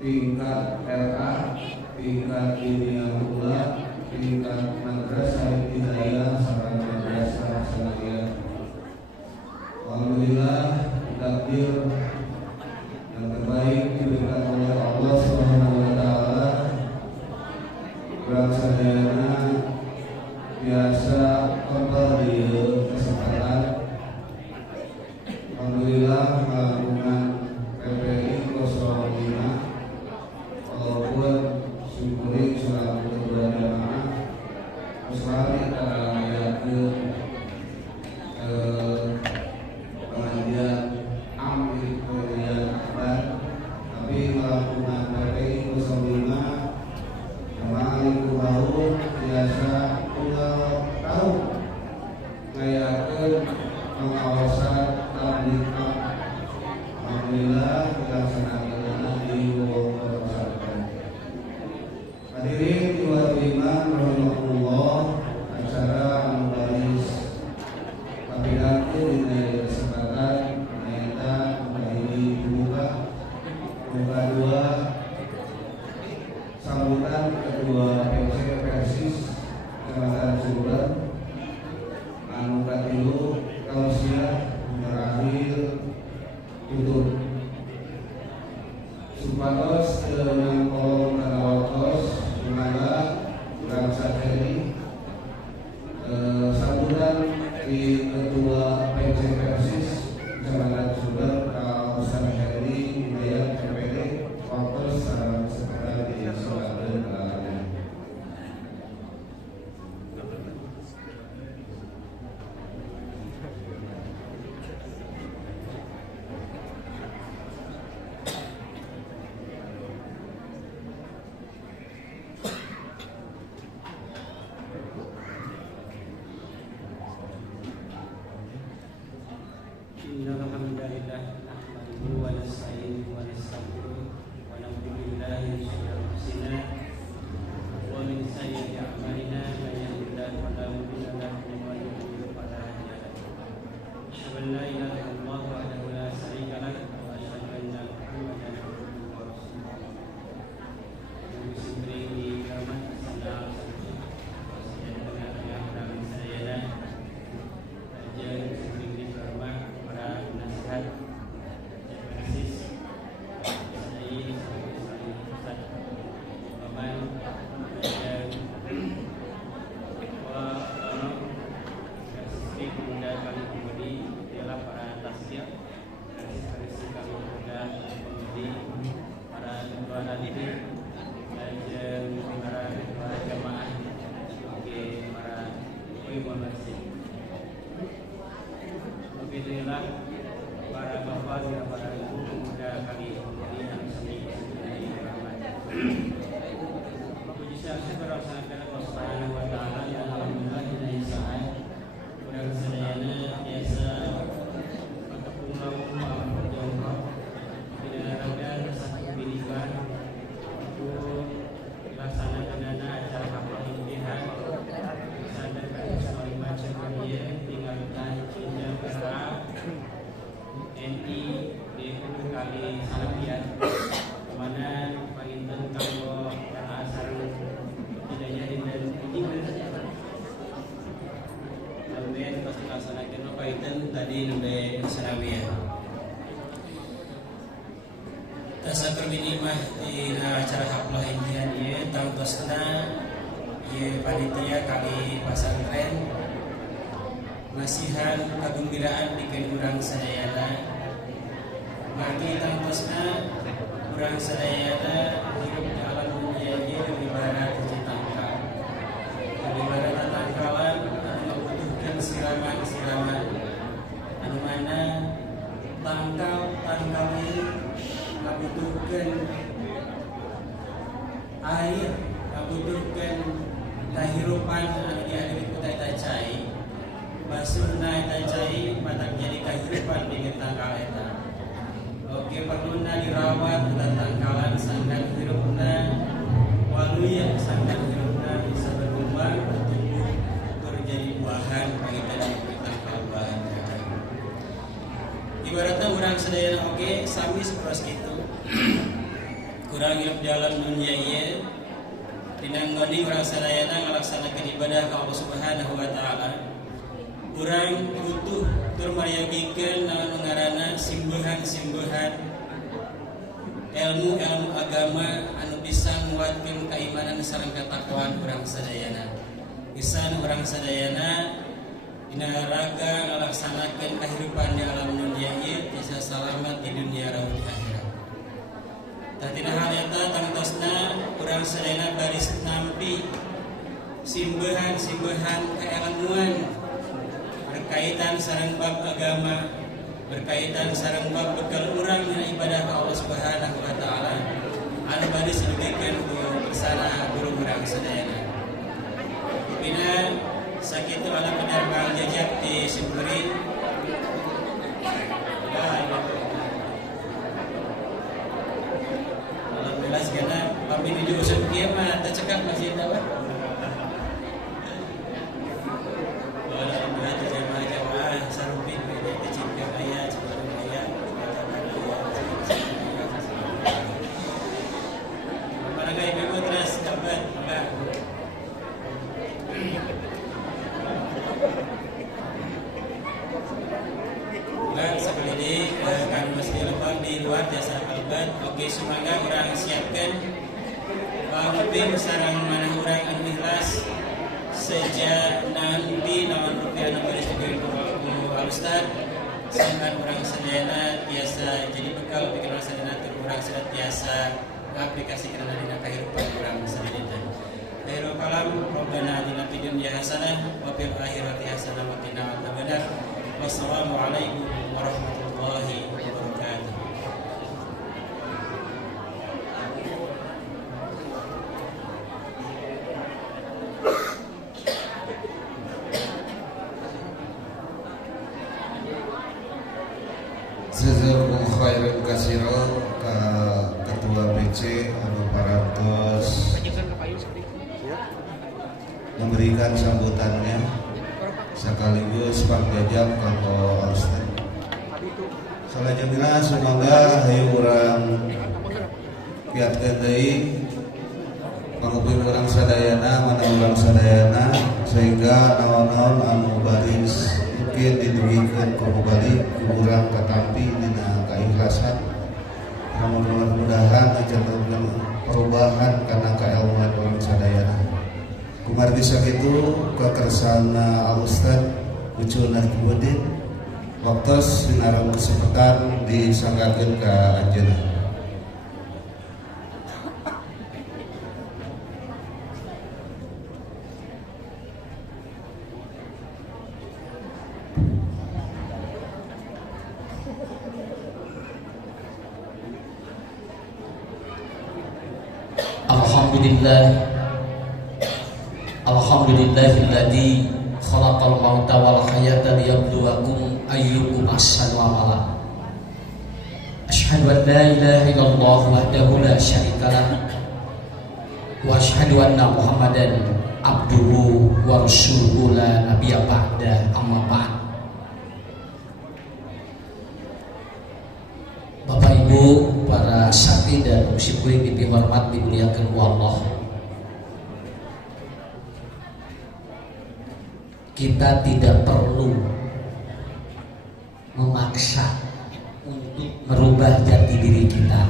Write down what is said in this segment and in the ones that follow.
tingkat LA, tingkat Ilmiahullah, tingkat Madrasah Hidayah, sareng Madrasah Sanawiyah. Alhamdulillah, takdir yang terbaik diberikan oleh Allah Subhanahu wa taala. Kurang sadayana biasa kembali di kesempatan. Alhamdulillah melakukan PPI 05 walaupun syukuri sholat kedua jamaah selalu kita pengajian ambil pengajian akbar, tapi melakukan PPI 05 jamaah lingkungan biasa ulang tahun ngayakeun pengawasan tabligh. Alhamdulillah dilaksanakan di hadirin dua iman rahimahullah, acara Mubaris Kapidaku di kesempatan ternyata ini dibuka dua sambutan kedua PC Persis Kecamatan Sumber anu katilu kausia berakhir tutup supados dengan kolom kanawatos dimana bangsa ini sambutan di ketua PC Persis Kecamatan Sumber Kausan Heri Hidayat MPD waktu secara sekarang di Sulawesi Selatan. Para bapak dan para ibu pemuda kami yang seni puji syukur kepada Allah Subhanahu wa taala yang alhamdulillah dina saat urang sadayana biasa patapungaw berjongkok dinaragakan satu bidikan untuk dilaksanakan dana acara hafal imtihan sadar kami macam dia tinggalkan jenjang RA NI DU kali Salafian kemana panginten kanggo sareng tidaknya dan pendidikan sampeyan pasti laksanakeun panginten tadi nembe Salafian tasa perminimah di acara haflah imtihan ieu tangtosna ieu panitia kali pasantren masihan kagembiraan bikin urang sadayana bagi tangtosna urang sadayana hidup di alam dunia ieu ibarat hiji tangkal ibarat tangkalan anu ngabutuhkeun siraman-siraman anu mana tangkal ieu ngabutuhkeun air ngabutuhkeun kahirupan anu diadili ku eta cai basuna eta cai batak jadi kahirupan di tangkal eta. Oke, perluna dirawat dan tangkalan sangkan hirupna waluya sangkan hirupna bisa berkembang bertumbuh menjadi buahan bagi di dalam dunia ieu dina nggoni urang sadayana ngalaksanakeun ibadah ka Allah Subhanahu wa taala. Urang butuh tur mayogikeun naon ngaranna simbuhan-simbuhan ilmu-ilmu agama anu bisa nguatkeun keimanan sareng katakwaan urang sadayana. Pisan urang sadayana dina raga ngalaksanakeun kahirupan di alam dunia ieu bisa selamat di dunia raun di akhirat. Tatina hal eta tangtosna urang sadayana baris nampi simbuhan-simbuhan kailmuan berkaitan sareng bab agama, berkaitan sareng bab bekal urang dina ibadah ka Allah Subhanahu wa taala anu bade sidugikeun ku bersana guru urang sadayana. Bina sakitu ala penerbang jajak di Simkuring. Alhamdulillah sekarang pami nuju usut kieu mah teu cekak masih tahu. Alhamdulillah jamaah sarupin we dicipkeun aya cibareng aya. Managa ibu terus dapat enggak? Sekali ini kami mesti lepas di luar jasa kalbat. Oke, semoga orang siapkan panguping sarang mana orang anu ikhlas sejak nanti nawan rupiah nomor disebut Al-Ustad sehingga orang sadayana biasa jadi bekal pikiran sadayana tur orang sudah biasa aplikasikan dina kehidupan orang sadayana. Khairul kalam Rabbana atina fid dunya hasanah wa fil akhirati hasanah wa qina adzabannar. Wassalamualaikum warahmatullahi wabarakatuh. Jazakumullahu khairan katsiran ka ketua PC anu parantos memberikan sambutannya sekaligus pangjajak kanggo Ustaz. Salajengna semoga hayu urang piatkeun deui panguping urang sadayana mana urang sadayana sehingga naon-naon anu baris mungkin didugikeun ku balik ku urang katampi dina kaikhlasan. Mudah-mudahan ajarkeun perubahan kana kailmuan urang sadayana. Kumargi sakitu kekersana Al-Ustad Ucuna Kibudin waktos dinarang kesempatan disanggakeun ka anjeunna. Alhamdulillahilladzi khalaqal mauta wal hayata liyabluwakum ayyukum ahsanu amala. Asyhadu an la ilaha illallah wahdahu la syarikalah wa asyhadu anna Muhammadan abduhu wa rasuluhu la nabiyya ba'da amma ba'd. Bapak Ibu para sakti dan musibrin dihormat dimuliakan Allah. Kita tidak perlu memaksa untuk merubah jati diri kita,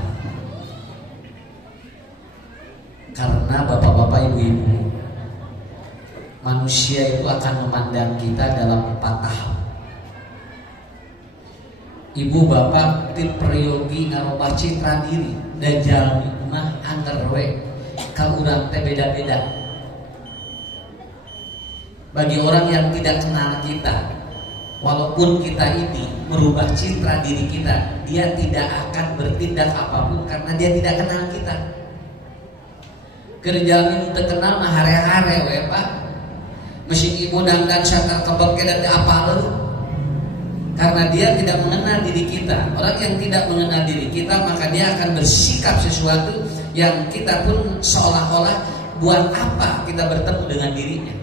karena bapak-bapak ibu-ibu, manusia itu akan memandang kita dalam 4 tahap. Ibu bapak ti peryogi ngarobah citra diri dan jalmi mah angger we ka urang teh beda-beda. Bagi orang yang tidak kenal kita, walaupun kita ini merubah citra diri kita, dia tidak akan bertindak apapun karena dia tidak kenal kita. Kerja teu kenal mah hare-hare we Pak. Mesin ibu dandan sakar kebeke dan apal. Karena dia tidak mengenal diri kita. Orang yang tidak mengenal diri kita, maka dia akan bersikap sesuatu yang kita pun seolah-olah buat apa kita bertemu dengan dirinya.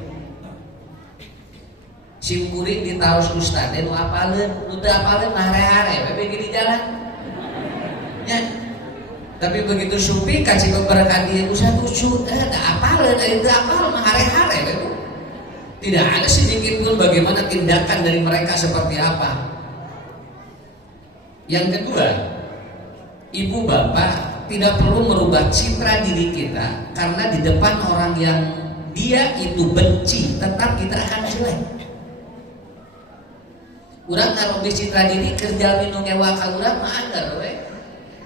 Simkuring di taus ustad, nu apaleun, nu teu apaleun mah hare-hare we di jalan. Ya. Tapi begitu supi kasih keberkahan dia usah lucu, ada apal, itu apal hare-hare itu. Tidak ada sedikit pun bagaimana tindakan dari mereka seperti apa. Yang kedua, ibu bapak tidak perlu merubah citra diri kita karena di depan orang yang dia itu benci tetap kita akan jelek. Urang ngarobis citra diri kerja minum ngewa ka urang mah anger we.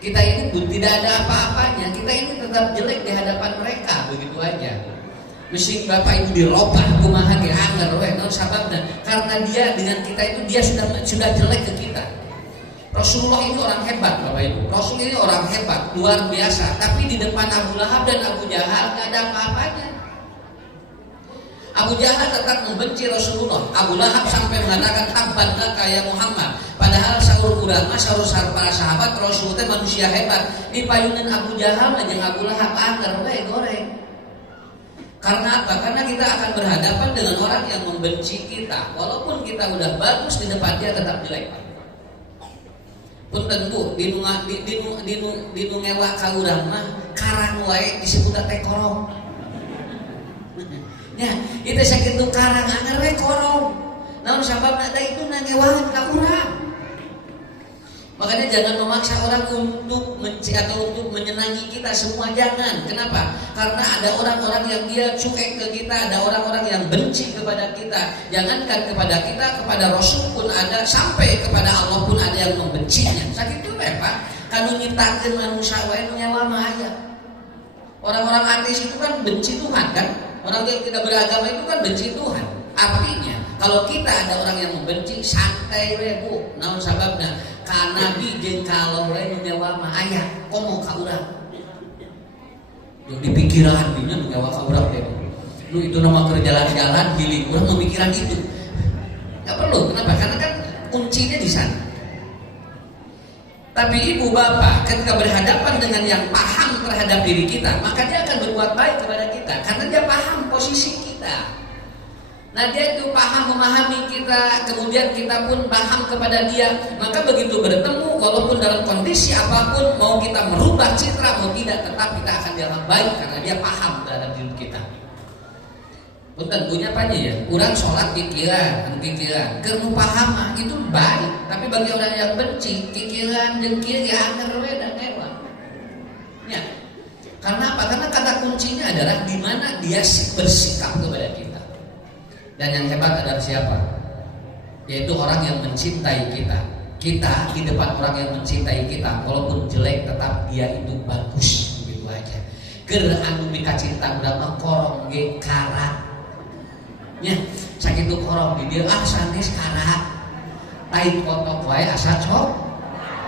Kita ini pun tidak ada apa-apanya, kita ini tetap jelek di hadapan mereka, begitu aja. Mesti bapak ibu dirobah kumaha ge anger we, naon sababna? Karena dia dengan kita itu dia sudah jelek ke kita. Rasulullah ini orang hebat bapak ibu. Rasul ini orang hebat, luar biasa. Tapi di depan Abu Lahab dan Abu Jahal nggak ada apa-apanya. Abu Jahal tetap membenci Rasulullah. Abu Lahab sampai mengatakan tabban laka ya Muhammad. Padahal saur ulama, saur para sahabat Rasulullah manusia hebat. Dipayungan Abu Jahal jeung Abu Lahab anger we goreng. Karena apa? Karena kita akan berhadapan dengan orang yang membenci kita. Walaupun kita udah bagus di depan dia tetap jelek. Pun tentu di ngewa ka urang mah karang wae disebut teh korong. Ya, itu sakitu karang anger we korong. Naon sababna da itu nangewahan ka urang. Makanya jangan memaksa orang untuk untuk menyenangi kita semua, jangan. Kenapa? Karena ada orang-orang yang dia cuek ke kita, ada orang-orang yang benci kepada kita. Jangankan kepada kita, kepada Rasul pun ada, sampai kepada Allah pun ada yang membencinya. Sakitu we Pak, kanu nyiptakeun manusia wae nu nyawa mah aya. Orang-orang ateis itu kan benci Tuhan kan? Orang yang tidak beragama itu kan benci Tuhan. Artinya, kalau kita ada orang yang membenci, santai we Bu. Naon sababna? Ka Nabi jeung kalau we nu nyawa mah aya, komo ka urang. Yang dipikiran dina nu nyawa ka urang teh. Lu itu nama kerjalan-jalan hiling urang memikiran itu. Enggak perlu. Kenapa? Karena kan kuncinya di sana. Tapi ibu bapak ketika berhadapan dengan yang paham terhadap diri kita, maka dia akan berbuat baik kepada kita karena dia paham posisi kita. Nah dia itu paham memahami kita, kemudian kita pun paham kepada dia. Maka begitu bertemu, walaupun dalam kondisi apapun, mau kita merubah citra mau tidak, tetap kita akan dianggap baik karena dia paham terhadap diri kita. Tentunya apa ya? Kurang sholat pikiran, kermu paham itu baik. Tapi bagi orang yang benci, pikiran dengkir ya anger we dan ewa. Ya. Karena apa? Karena kata kuncinya adalah di mana dia bersikap kepada kita. Dan yang hebat adalah siapa? Yaitu orang yang mencintai kita. Kita di depan orang yang mencintai kita, walaupun jelek tetap dia itu bagus, begitu aja. Ger anu mika cinta udah mah korong ge karat. Nya, sakitu korong di dia sanes karat. Lain kotok wae asa cok.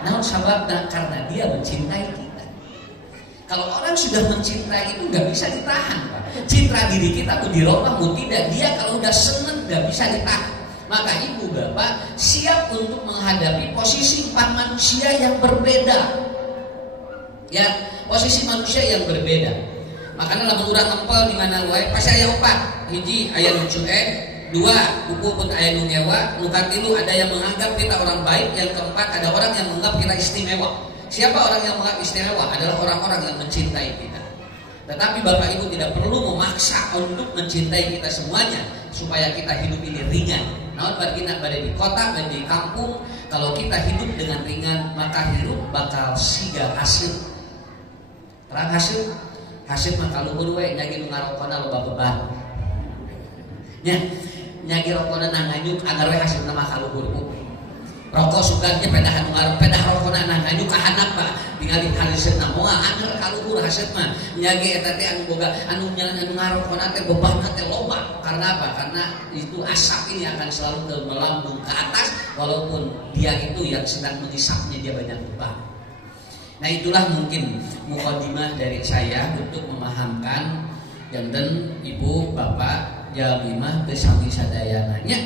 Naon sababna? Karena dia mencintai kita. Kalau orang sudah mencintai itu nggak bisa ditahan, Pak. Citra diri kita tuh dirubah mau tidak, dia kalau udah seneng nggak bisa ditahan. Maka ibu bapak siap untuk menghadapi posisi manusia yang berbeda. Ya, posisi manusia yang berbeda. Makanya lamun urang empel di mana wae pasti aya 4. Hiji aya nu cuek, 2 buku pun aya nu ngewa, nu katilu ada yang menganggap kita orang baik, yang keempat ada orang yang menganggap kita istimewa. Siapa orang yang menganggap istimewa? Adalah orang-orang yang mencintai kita. Tetapi Bapak Ibu tidak perlu memaksa untuk mencintai kita semuanya supaya kita hidup ini ringan. Namun bargina pada di kota dan di kampung, kalau kita hidup dengan ringan maka hidup bakal siga hasil. Terang hasil mah kaluhur we nyagi nu ngarokona loba beban. Nya nyagi rokona nanganyuk agar we hasilna mah kaluhur. Rokok sugannya pedah ngarep pedah rokona nanganyuk ka handap Pak. Ningali hasilna moal anger kaluhur hasil mah nyagi eta teh anu boga anu ngarokona teh bebanna teh loba. Karena apa? Karena itu asap ini akan selalu melambung ke atas walaupun dia itu yang sedang mengisapnya dia banyak beban. Nah itulah mungkin mukadimah dari saya untuk memahamkan janten ibu bapak jalimah teu sami sadayananya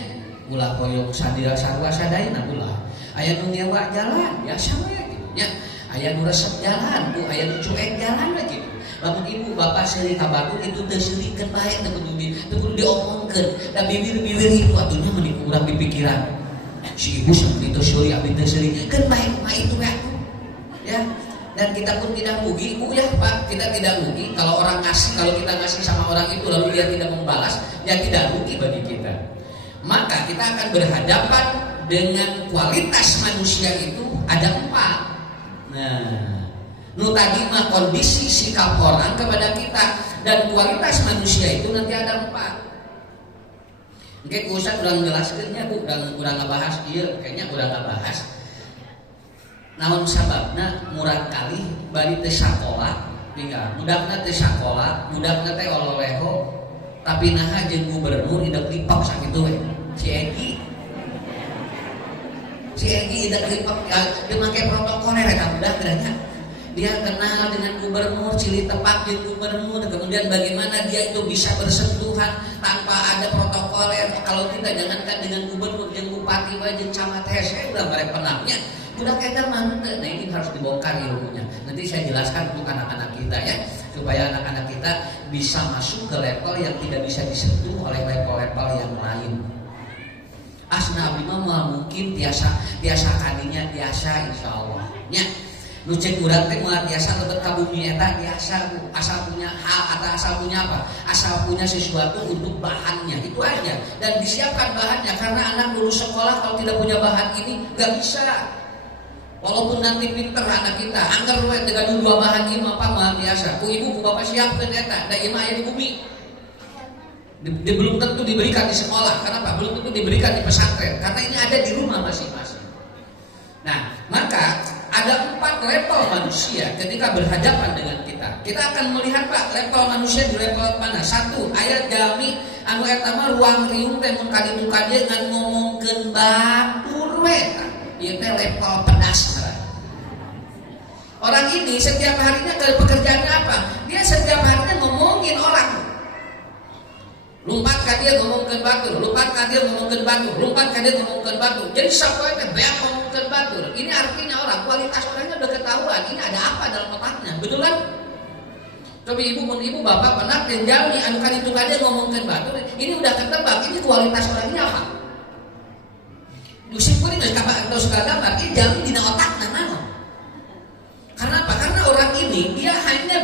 ulah koyong sadira sarua sadayana ulah aya nu nyewa jalan ya sama ya gitu nya aya nu resep jalan tuh aya nu cuek jalan we gitu. Lamun ibu bapak seuri kabatur itu teu seurikeun bae teu kudu diomongkeun da bibir-bibir itu atunya meni urang dipikiran si ibu seperti itu seuri abi teu seuri keun bae mah itu ya. Ya, dan kita pun tidak rugi, Bu ya Pak, kita tidak rugi. Kalau orang ngasih, kalau kita ngasih sama orang itu lalu dia tidak membalas, ya tidak rugi bagi kita. Maka kita akan berhadapan dengan kualitas manusia itu ada 4. Nah, nu tadi mah kondisi sikap orang kepada kita, dan kualitas manusia itu nanti ada 4. Oke, usah kurang jelaskannya Bu, kurang ngebahas iya, kayaknya kurang ngebahas. Naon sababna murang kali bari teh sakola, tinggal budakna teh sakola, budakna teh ololeho, tapi naha jeung gubernur idek lipok sakitu we. Si Egi idek lipok dia make protokol eta budak geuranya. Dia kenal dengan gubernur, cili tepat di gubernur, kemudian bagaimana dia itu bisa bersentuhan tanpa ada protokol. Kalau kita jangankan dengan gubernur, jeung bupati wae jeung camat hese udah bareng penangnya. Budak eta mantep. Nah, ini harus dibongkar ilmunya. Nanti saya jelaskan untuk anak-anak kita ya, supaya anak-anak kita bisa masuk ke level yang tidak bisa disentuh oleh level-level yang lain. Asna abdi mah mungkin tiasa kadinya tiasa insyaallah. Nya nu cek urang teh moal tiasa lebet ka bumi eta tiasa Bu. Asal punya hal atau asal punya apa? Asal punya sesuatu untuk bahannya. Itu aja. Dan disiapkan bahannya, karena anak lulus sekolah kalau tidak punya bahan ini enggak bisa. Walaupun nanti pinter anak kita, anggar we dengan 2 bahan ieu apa mah biasa. Ku ibu ku bapak siapkeun eta, da ieu mah aya di bumi. Belum tentu diberikan di sekolah. Kenapa? Belum tentu diberikan di pesantren. Karena ini ada di rumah masing-masing. Nah, maka ada 4 level manusia ketika berhadapan dengan kita. Kita akan melihat Pak, level manusia di level mana? 1, aya jalmi anu eta mah ruang riung teh mun kaditu ka dieu ngan ngomongkeun batur we. Ieu teh level pedas. Orang ini setiap harinya ke pekerjaannya apa? Dia setiap harinya ngomongin orang. Lumpat ka dia ngomongkeun batur, lumpat ka dia ngomongkeun batur, lumpat ka dia ngomongkeun batur. Jadi sapoe teh beak ngomongkeun batur. Ini artinya orang, kualitas orangnya udah ketahuan. Ini ada apa dalam otaknya? Betul kan? Coba ibu bapak pernah jalmi anu kaditu ka dia ngomongkeun batur. Ini udah ketebak, ini kualitas orangnya apa? Dusipun ini nggak suka gambar, ini jalmi dina otakna naon? Karena apa? Karena orang ini dia hanya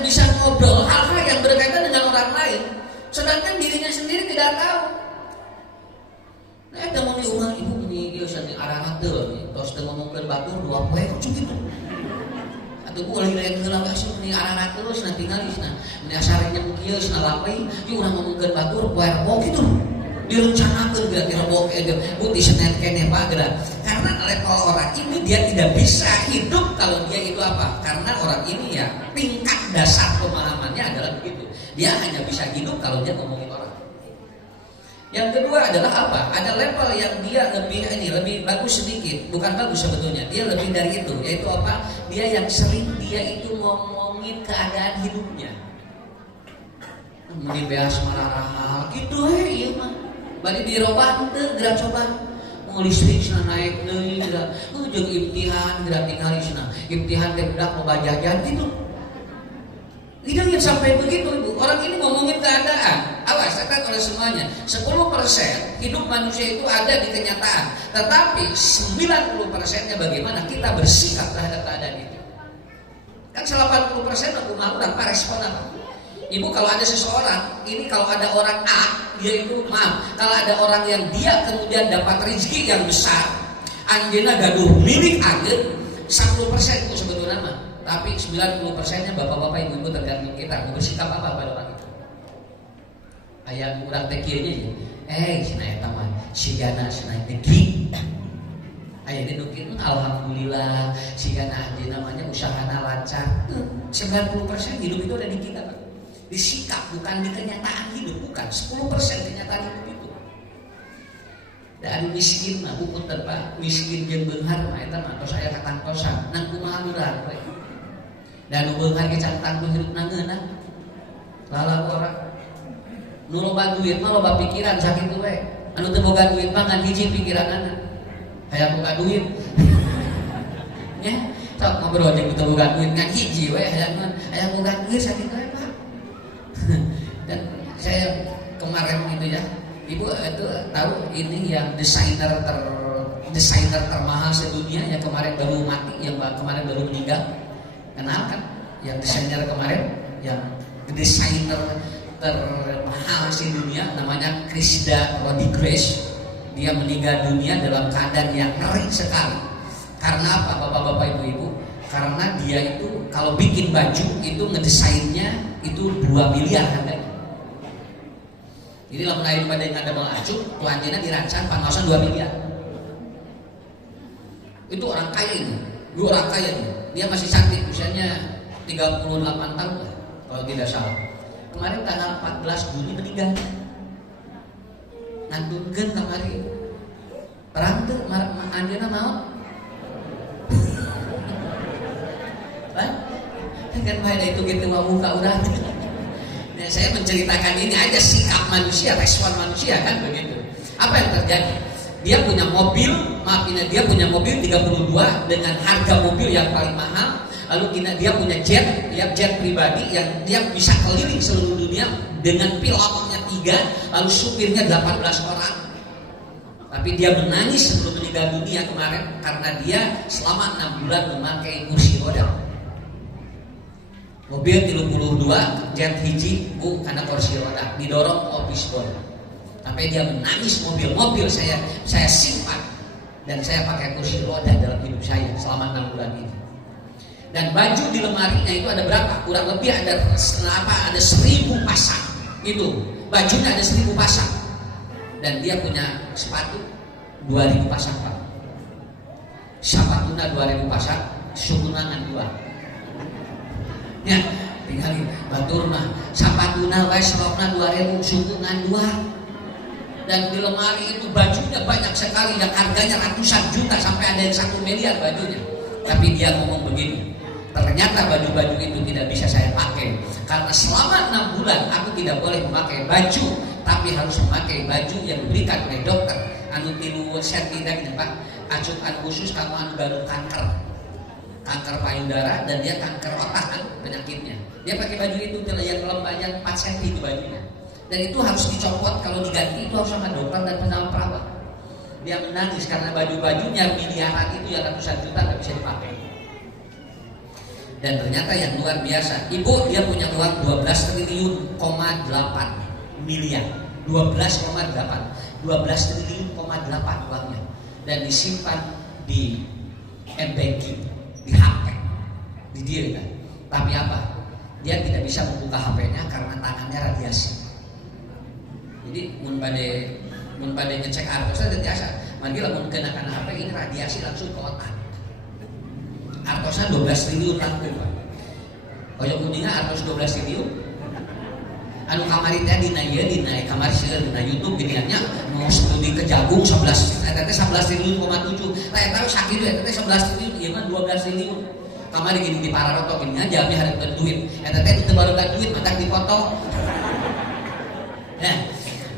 bisa ngobrol hal-hal yang berkaitan dengan orang lain, sedangkan dirinya sendiri tidak tahu. Nah, ada mau di rumah ibu ini dia usah arah teu nih, terus teu ngomongkeun batur 2 poe kok gitu. Atuh boleh lain heula geus ini arah terus nanti ngalisna. Mun asarenya kieu cenah lapei, ieu urang ngomongkeun batur poe rebo gitu. Direncanakan gerak dirobok putih Senin kene Pak gerak. Karena level orang ini dia tidak bisa hidup kalau dia itu apa? Karena orang ini ya tingkat dasar pemahamannya adalah begitu. Dia hanya bisa hidup kalau dia ngomongin orang. Yang kedua adalah apa? Ada level yang dia lebih bagus sedikit, bukan bagus sebetulnya. Dia lebih dari itu, yaitu apa? Dia yang sering dia itu ngomongin keadaan hidupnya. Mending beas marah gitu ieu mah. Bari dirobah teu gerak coba. Mau listrik cenah naik deui gerak. Jeung imtihan gerak tinggal cenah. Imtihan teh budak loba jajan gitu. Jangan sampai begitu Ibu. Orang ini ngomongin keadaan. Awas, catat oleh semuanya. 10% hidup manusia itu ada di kenyataan. Tetapi 90%-nya bagaimana kita bersikap terhadap keadaan itu. Kan 80% aku mau tanpa respon apa. Ibu kalau ada seseorang, ini kalau ada orang A, dia itu kalau ada orang yang dia kemudian dapat rezeki yang besar, anjeunna gaduh milik ageun, 10% itu sebetulnya mah. Tapi 90%-nya bapak-bapak ibu-ibu tergantung kita mau bersikap apa pada orang itu. Aya urang teh kieu nya, cenah eta mah sigana cenah teki. Aya di nukin alhamdulillah sigana anjeunna namanya usahana lancar. 90% hidup itu ada di kita, Pak. Di sikap, bukan di kenyataan hidup, bukan 10% kenyataan hidup itu. Dan miskin mah bukan Pak, miskin jeung beunghar mah eta mah tos aya katangtosan, nang kumaha urang we. Dan nu beunghar ge cantang tu hirup nangeunna. Lala orang nu loba duit mah loba pikiran sakitu we. Anu teu boga duit mah ngan hiji pikiranna. Hayang boga duit. Nya, sok ngobrol jeung teu boga duit ngan hiji we, hayang boga duit sakitu we, Pak. Dan saya kemarin itu ya, Ibu itu tahu ini yang desainer desainer termahal sedunia yang kemarin baru mati, yang kemarin baru meninggal? Kenal kan? Yang desainer kemarin, yang desainer termahal sedunia, namanya Krishna Rodriguez. Dia meninggal dunia dalam keadaan yang ngeri sekali. Karena apa, bapak-bapak, ibu-ibu? Karena dia itu kalau bikin baju itu ngedesainnya itu 2 miliar harganya. Jadi lamun ayeuna pada yang ada melacuk, tuanjina dirancang pangaosan 2 miliar. Itu orang kaya ini, dua orang kaya ini. Dia masih cantik, usianya 38 tahun lah, kalau tidak salah. Kemarin tanggal 14 Juni meninggal. Ngandungkeun kamari. Perang teu anjeunna mau? Kan bae itu gitu muka urang. Nah, saya menceritakan ini aja sikap manusia, respon manusia kan begitu. Apa yang terjadi? Dia punya mobil, dia punya mobil 32 dengan harga mobil yang paling mahal. Lalu dia punya jet, jet pribadi yang dia bisa keliling seluruh dunia dengan pilotnya 3, lalu supirnya 18 orang. Tapi dia menangis sebelum meninggal dunia kemarin karena dia selama 6 bulan memakai kursi roda. Mobil 32, jet hiji, karena kursi roda, didorong office boy. Sampai dia menangis, mobil saya simpan dan saya pakai kursi roda dalam hidup saya selama 6 bulan ini. Dan baju di lemarinya itu ada berapa? Kurang lebih ada 1000 pasang. Itu bajunya ada 1000 pasang. Dan dia punya sepatu 2000 pasang, Pak. Sepatuna 2000 pasang, sukunangan 2. Ya, tinggal baturna sepatuna wae serokna 2000, sukungan 2. Dan di lemari itu bajunya banyak sekali yang harganya ratusan juta sampai ada yang 1 miliar bajunya. Tapi dia ngomong begini, ternyata baju-baju itu tidak bisa saya pakai karena selama 6 bulan aku tidak boleh memakai baju, tapi harus memakai baju yang diberikan oleh dokter. Anu 3 cm Pak, acutan khusus kamu anu gaduh kanker payudara dan dia kanker otak kan penyakitnya. Dia pakai baju itu yang lembagnya 4 cm itu bajunya. Dan itu harus dicopot, kalau diganti itu harus sama dokter dan sama perawat. Dia menangis karena baju-bajunya miliaran itu yang ratusan juta nggak bisa dipakai. Dan ternyata yang luar biasa, ibu dia punya uang 12 triliun, 8 miliar, 12,8 triliun, 8 uangnya, dan disimpan di m-banking, di HP, di dia kan. Tapi apa? Dia tidak bisa membuka HP-nya karena tangannya radiasi. Jadi mun pada ngecek artosnya dan biasa, manggil mun kenakan HP ini radiasi langsung ke otak. Artosnya 12 triliun langsung, Pak. Koyo kuninga artos 12 triliun. Anu kamari teh dina kamari seueur dina YouTube giniannya mau studi kejagung 11 triliun, 7. Tah eta sakitu eta teh 11 triliun, ieu mah 12 triliun. Kamari gini di Pararoto gini aja abi hareupeun duit. Eta teh teu barudak duit matak dipoto.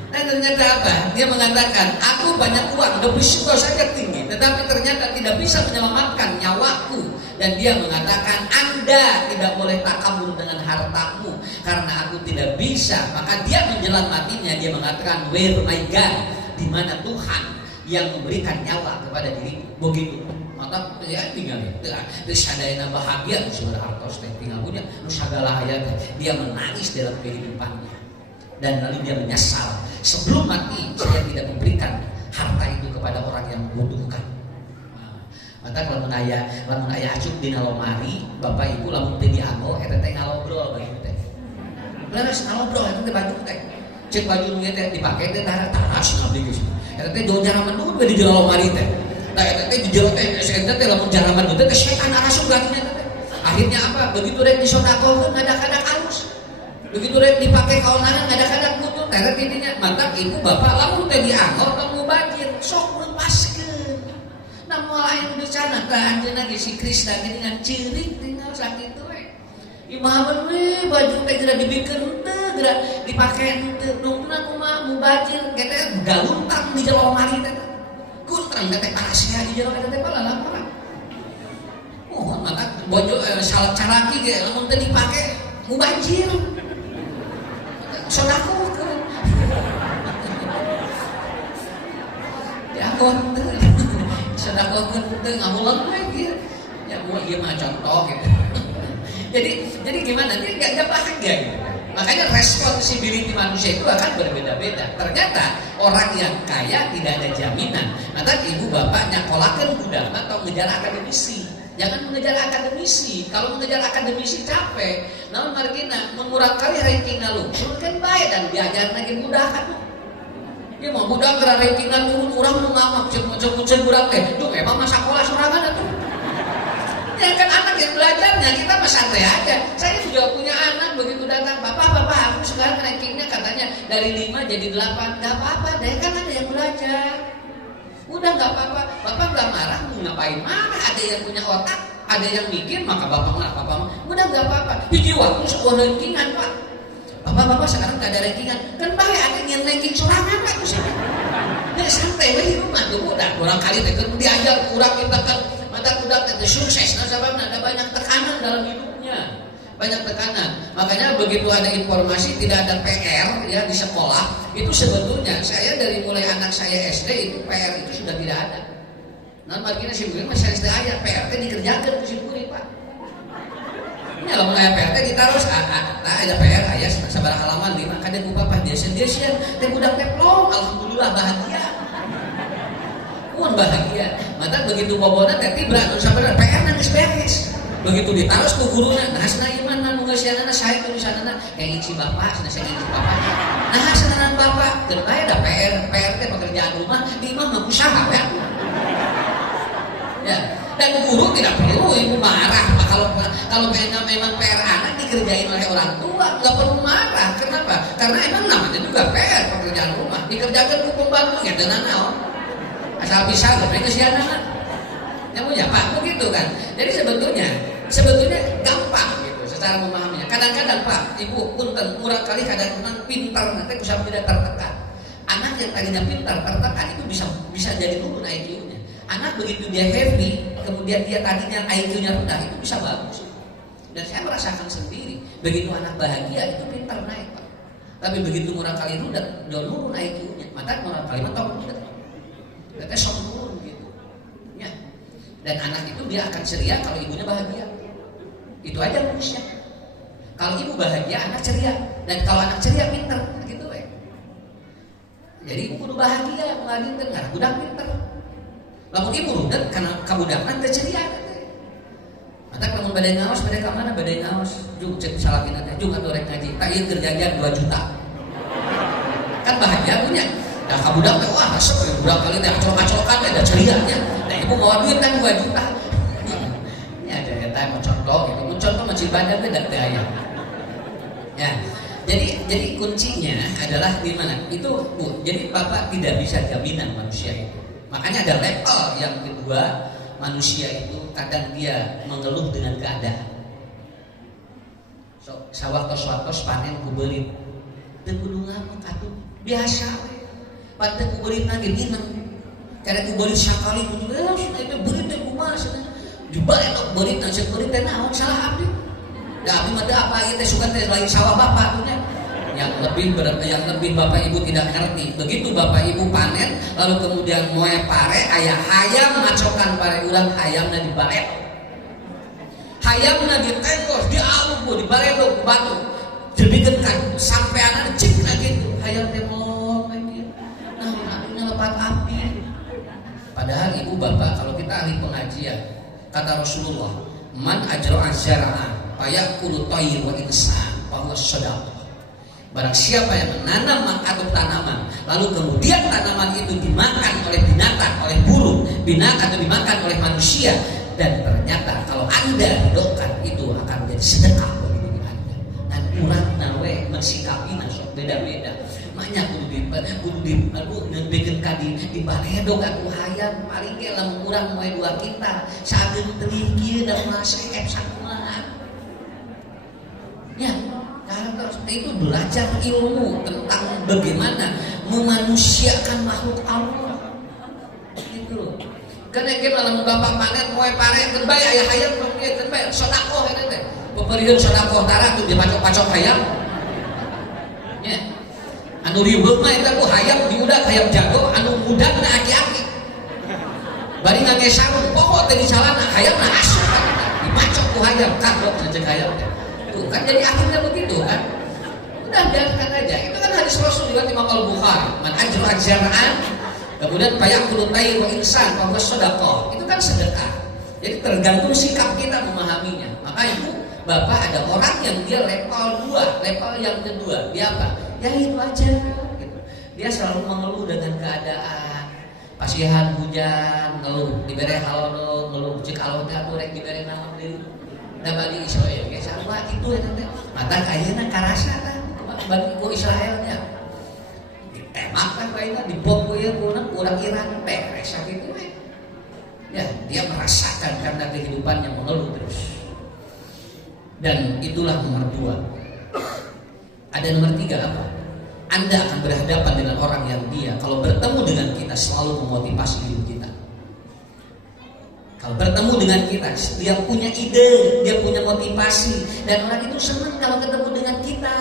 Dan ternyata apa? Dia mengatakan, aku banyak uang, deposito saja tinggi, tetapi ternyata tidak bisa menyelamatkan nyawaku. Dan dia mengatakan, Anda tidak boleh takabur dengan hartamu karena aku tidak bisa. Maka dia menjelang matinya, dia mengatakan, where my God, di mana Tuhan yang memberikan nyawa kepada diriku. Begitu. Maka ya tinggal terus ada yang bahagia sudah hartos tinggal punya segala ayat. Dia menangis dalam kehidupannya. Dan lalu dia menyesal, sebelum mati saya tidak memberikan harta itu kepada orang yang membutuhkan. Maka lamun aya acuk dina lomari, bapak ibu lamun teu dianggo eta teh ngalobrol bae teh. Leres ngalobrol eta teh baju teh. Cek baju nu teh dipake teh taras ngabdi geus. Eta teh jauh jaraman dulu di jero lomari teh. Tah eta teh di jero teh eta teh lamun jaraman teh setan arasuk gadinya teh. Akhirnya apa? Begitu rek disodakokeun ngadak-ngadak alus. Begitu rek dipakai kaonanan ngadak-ngadak mutu teret intinya mantap ibu bapak lamun teh dianggo tong mubajir sok lepaskeun. Namun lain bencana teh anjeunna ge si Krishna ge dengan ceurik tinggal sakitu we. Imahan we baju teh geura dibikeun teu geura dipake teu nungtuna kumaha mubajir kete galuntang di jero lemari teh. Kuntrang teh parasia di jero eta teh palalamar. Oh maka bojo salat caraki ge lamun teh dipake mubajir. Sodako kan dianggon ngamulan lagi. Ya mau iya mah contoh gitu. jadi gimana? Dia nggak bahagia gitu. Makanya responsibility manusia itu akan berbeda-beda. Ternyata orang yang kaya tidak ada jaminan. Maka ibu bapak nyakolakan budak atau mengejar akademisi. Jangan mengejar akademisi. Kalau mengejar akademisi capek. Namun margina mengurang kali ranking lu. Kan baik dan diajar lagi budak kan. Dia mau budak karena ranking turun kurang mau ngamak cek budak teh. Itu memang masa sekolah sorangan tuh. Ya kan anak yang belajarnya kita mah santai aja. Saya juga punya anak begitu datang, bapak aku sekarang rankingnya katanya dari 5 jadi 8. Gak apa-apa deh, kan ada yang belajar. Udah gak apa-apa, bapak gak marah, mau ngapain marah. Ada yang punya otak, ada yang mikir, maka bapak nggak apa-apa. Udah gak apa-apa, hiji waktu sebuah rankingan pak. Bapak sekarang gak ada rankingan, kan bahaya ada yang ranking sorangan pak. Nah santai lah di rumah tuh udah kurang kali diajar kurang kita kan. Mata budak itu sukses, nasabahnya ada banyak tekanan dalam hidupnya, banyak tekanan. Makanya begitu ada informasi tidak ada PR ya di sekolah, itu sebetulnya saya dari mulai anak saya SD itu PR itu sudah tidak ada. Nah, margina si murid masih SD aja PR itu dikerjakan ke si murid pak. Ini kalau mulai PR itu ditaruh, ada PR ayah sabar halaman 5 kadang buka pas dia teh budak teplong, alhamdulillah bahagia. Pun bahagia. Mata begitu bobona teh tibra anu sabar PR nangis beres. Begitu ditaruh ku guruna, nah sana iman nu geus sianana sae tulisanana kayak isi bapak, sana saya isi bapak. Nah sananan bapak, teu bae da PR teh pekerjaan rumah, di imah mah usaha ya. Ya, dan guru tidak perlu ibu marah. Kalau memang PR anak dikerjain oleh orang tua, nggak perlu marah. Kenapa? Karena emang namanya juga PR pekerjaan rumah, dikerjakan ku pembantu ya dan naon. Asal bisa gak mereka sianan ya punya pak begitu kan. Jadi sebetulnya gampang gitu secara memahaminya. Kadang-kadang pak ibu punten murah kali kadang-kadang pintar nanti bisa tidak tertekan. Anak yang tadinya pintar tertekan itu bisa jadi turun IQ-nya. Anak begitu dia happy kemudian dia tadinya IQ-nya rendah itu bisa bagus. Dan saya merasakan sendiri begitu anak bahagia itu pintar naik pak. Tapi begitu murah kali rendah jauh turun IQ-nya. Maka murah kali mentok rendah. Kita sombong gitu, ya. Dan anak itu dia akan ceria kalau ibunya bahagia. Itu aja manusia. Kalau ibu bahagia, anak ceria. Dan kalau anak ceria pinter, gitu ya. Jadi ibu kudu bahagia, mengadil karena budak pinter. Lamun ibu rudet karena kabudakan teu ceria. Mata lamun badai ngaos, badai ka mana? Badai ngaos. Jung cek salahina teh, jung atuh rek ngaji. Tak ieu kerjaan 2 juta. Kan bahagia punya. Nah kabudak teh wah resep budak kali teh acol-acokan ada cerianya. Nah ibu mau duit kan 2 juta. Ini ada eta mau contoh gitu. Mau contoh masjid bandar teh dak aya. Ya. Jadi kuncinya adalah di mana? Itu Bu. Jadi Bapak tidak bisa jaminan manusia itu. Makanya ada level yang kedua, manusia itu kadang dia mengeluh dengan keadaan. So, sawah-tos panen ku beurit. Teu kudu ngamuk atuh. Biasa. Pada kuberit lagi minum, karena kuberit sekali menjual, itu berit dan kumas, jubal itu berit dan seberit dan naon salah abdi. Dah abdi mah apa itu suka teh lain sawah bapak tuhnya. Yang lebih bapak ibu tidak ngerti. Begitu bapak ibu panen, lalu kemudian moe pare, ayah hayam macokan pare ulang hayamna di baret, hayamna di tengkos, di alup, di baredok batu, jadikan kan sampai anak cik lagi itu hayam temo. Lepat api. Padahal ibu bapak kalau kita ahli pengajian kata Rasulullah man ajra azra'a fayakulu tayr wa insan bahwa sadaqah. Barang siapa yang menanam atau tanaman lalu kemudian tanaman itu dimakan oleh binatang, oleh burung, binatang atau dimakan oleh manusia dan ternyata kalau Anda doakan itu akan menjadi sedekah bagi diri Anda. Dan urang nawe mensikapi masuk beda-beda. Makanya kudu bikin kadi di baredog atuh hayam paling ge lamun urang moe 2 kintal sageun teuing kieu da masep sakumaha. Ya, karena itu belajar ilmu tentang bagaimana memanusiakan makhluk Allah. Gitu. Karena kita lamun bapak panen moe pare teu bae aya hayam teu bae sedekah eta teh. Pemberian sedekah tara tuh dipacok-pacok hayam. Ya. Anu ribeut mah eta ku hayam diudak hayam jago anu mudahna aki-aki. bari ngangge sarung pokok teh di celana hayang na asup dimacok ku hayang kagok saja hayang tuh kan jadi akhirnya begitu kan. Udah biarkan aja. Itu kan hadis Rasul riwayat Imam Al-Bukhari. Man ajra ajra'an kemudian payakul tayyib wa insan wa sedekah. Itu kan sedekah. Jadi tergantung sikap kita memahaminya. Maka itu Bapak ada orang yang dia level 2, level yang kedua. Dia apa? Ya itu aja gitu. Dia selalu mengeluh dengan keadaan. Pasihan hujan, ngeluh, dibere halo, ngeluh cek alon teh atuh rek dibere naon deui. Da bali Israel ge sarua kitu eta teh. Mata ayeuna karasa kan bagi ku Israelnya. Ditembak kan baina dibom ku ieu urang Iran beres sakitu we. Ya, dia merasakan karena kehidupannya mengeluh terus. Dan itulah nomor 2. Ada nomor 3 apa? Anda akan berhadapan dengan orang yang dia kalau bertemu dengan kita selalu memotivasi hidup kita. Kalau bertemu dengan kita, dia punya ide, dia punya motivasi, dan orang itu senang kalau ketemu dengan kita.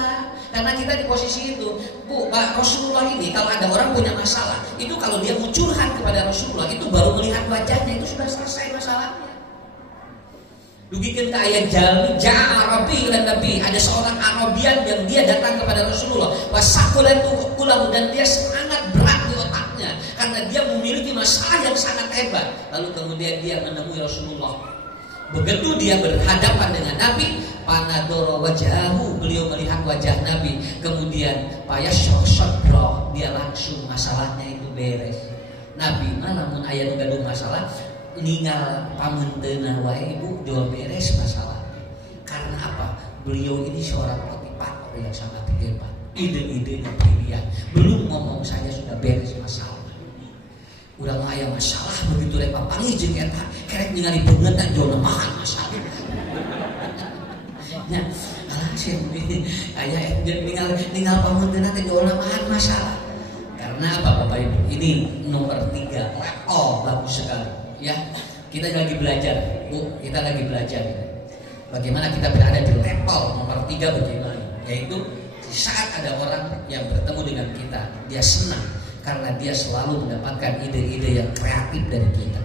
Karena kita di posisi itu, Bu, Pak Rasulullah ini kalau ada orang punya masalah, itu kalau dia mau curhat kepada Rasulullah, itu baru melihat wajahnya itu sudah selesai masalahnya. Dugikan ke ayat Jalmi, Arabi dan Nabi, ada seorang Arabian yang dia datang kepada Rasulullah, wasakulan tukulahu, dan dia sangat berat di otaknya karena dia memiliki masalah yang sangat hebat. Lalu kemudian dia menemui Rasulullah. Begitu dia berhadapan dengan Nabi, panadoro wajahu, beliau melihat wajah Nabi, kemudian payashodro, dia langsung masalahnya itu beres. Nabi mana mun aya nu gaduh masalah, ningal pamunteuna wae ibu jual beres masalah. Karena apa? Beliau ini seorang motivator yang sangat hebat. Ide-idenya brilian. Belum ngomong saya sudah beres masalah. Udah mah aya masalah begitu rek papangi jeung eta kerek ningali beungeut dan jual mahan masalah. Nya, alah sih aya ningal pamunteuna teh jual mahan masalah. Karena apa Bapak Ibu? Ini nomor 3. Oh, bagus sekali. Ya, kita lagi belajar, Bu. Kita lagi belajar. Bagaimana kita berada di level nomor 3 bagaimana? Yaitu saat ada orang yang bertemu dengan kita, dia senang karena dia selalu mendapatkan ide-ide yang kreatif dari kita.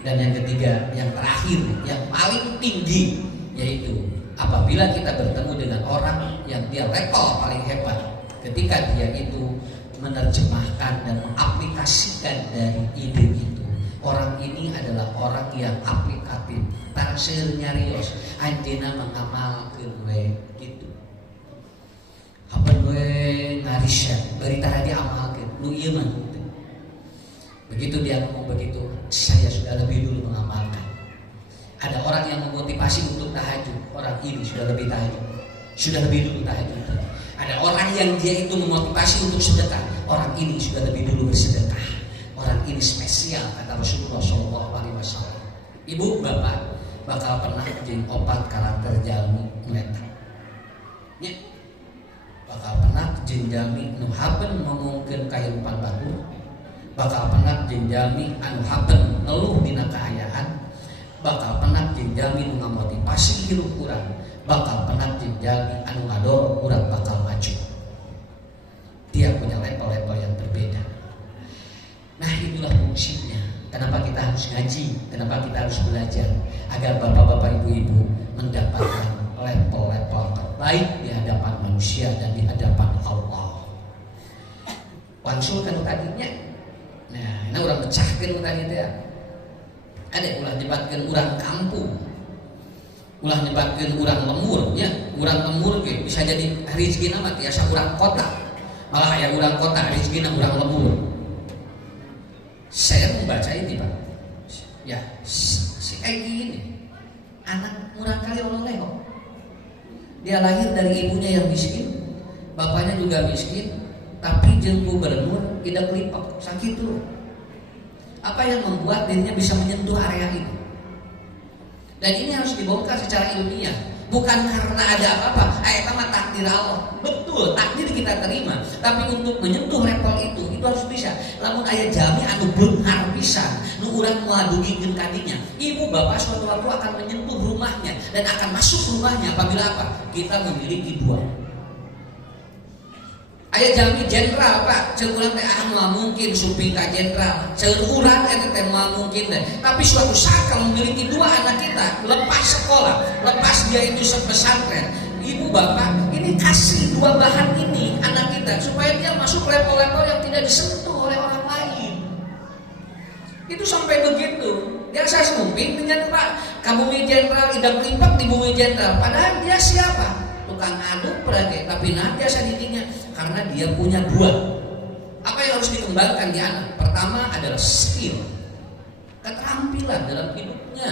Dan yang ketiga, yang terakhir, yang paling tinggi, yaitu apabila kita bertemu dengan orang yang dia level paling hebat, ketika dia itu menerjemahkan dan mengaplikasikan dari ide itu. Orang ini adalah orang yang aplikatif, tarsir nyarios, anjeunna mengamalkeun we gitu. Apa we ngarisya, bari tara diamalkeun, nu ieu mah. Begitu dia ngomong begitu, saya sudah lebih dulu mengamalkan. Ada orang yang memotivasi untuk tahajud, orang ini sudah lebih tahajud, sudah lebih dulu tahajud. Ada orang yang dia itu memotivasi untuk sedekah, orang ini sudah lebih dulu bersedekah. Orang ini spesial kata Rasulullah SAW. Ibu bapak bakal pernah jadi opat karakter jalmi ngeta. Ya, bakal pernah jeung jalmi nu hapeun ngomongkeun kahirupan batur, bakal pernah jeung jalmi anu hapeun ngeluh dina kaayaan, bakal pernah jeung jalmi nu ngamotivasi hirup urang, bakal pernah jeung jalmi anu ngadorong urang bakal maju. Dia punya level-level yang berbeda. Nah itulah fungsinya. Kenapa kita harus ngaji? Kenapa kita harus belajar? Agar bapak-bapak ibu-ibu mendapatkan level-level terbaik di hadapan manusia dan di hadapan Allah. Wangsul kan tadinya. Nah, ini orang pecahkan tadi itu ya. Ada ulah nyebatkan orang kampung, ulah nyebatkan orang lemur, ya. Orang lemur ke bisa jadi rezeki nama tiasa orang kota. Malah aya orang kota rezeki nama orang lemur. Saya membaca ini Pak. Ya, si Egi ini anak murah kali oleh kok. Dia lahir dari ibunya yang miskin, bapaknya juga miskin, tapi jeung gubernur tidak kelipok, sakit tuh. Apa yang membuat dirinya bisa menyentuh area itu? Dan ini harus dibongkar secara ilmiah. Bukan karena ada apa-apa, itu mah takdir Allah. Betul, takdir kita terima. Tapi untuk menyentuh level itu harus bisa. Lamun aya jami anu beunghar pisan, nu urang moal dugikeun kadinya. Ibu bapak suatu waktu akan menyentuh rumahnya dan akan masuk rumahnya apabila apa? Kita memiliki 2. Aya jami jenderal Pak, ceurang teh mungkin suping ka jenderal, ceuran eta teh mungkin deh. Tapi suatu saat kalau memiliki dua anak kita lepas sekolah, lepas dia itu pesantren, ibu bapak ini kasih dua bahan ini anak kita supaya dia masuk level-level yang tidak disentuh oleh orang lain. Itu sampai begitu. Dia saya suping dengan Pak kabumi jenderal idam limpak di bumi jenderal, padahal dia siapa? Tukang aduk berarti, tapi nanti asa didinya karena dia punya dua. Apa yang harus dikembangkan di anak? Pertama adalah skill, keterampilan dalam hidupnya,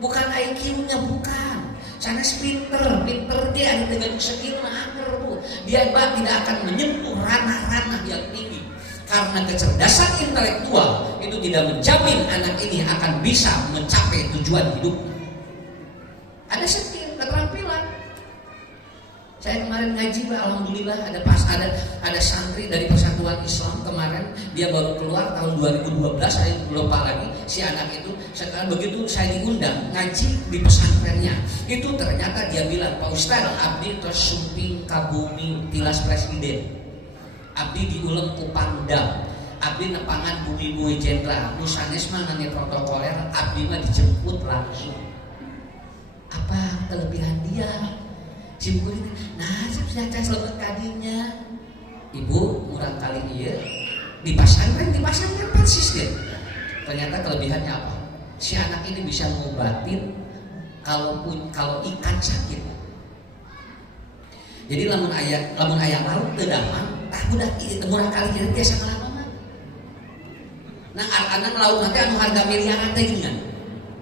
bukan IQ-nya, bukan. Sana pinter dia ada dengan skill agar bu, dia tidak akan menyentuh ranah-ranah yang tinggi. Karena kecerdasan intelektual itu tidak menjamin anak ini akan bisa mencapai tujuan hidupnya. Ada skill, keterampilan. Saya kemarin ngaji Pak, alhamdulillah ada santri dari Persatuan Islam kemarin, dia baru keluar tahun 2012, saya lupa lagi si anak itu. Sekarang begitu saya diundang ngaji di pesantrennya, itu ternyata dia bilang, Pak Ustaz, abdi terus sumping kabumi tilas presiden, abdi diulang ku Pangdam, abdi nepangan bumi-bumi jenderal, nusanes mah ngane protokoler, abdi mah dijemput langsung. Apa kelebihan dia? Simpulin, nah saya selamat kadinya. Ibu murang kali iya di pesantren persis deh. Ternyata kelebihannya apa? Si anak ini bisa ngobatin kalau ikan sakit. Jadi lamun ayam laut teu damang, budak ieu murang kali ieu biasa ngalaman. Nah anak laut nanti anu harga miliaran teh geuningan.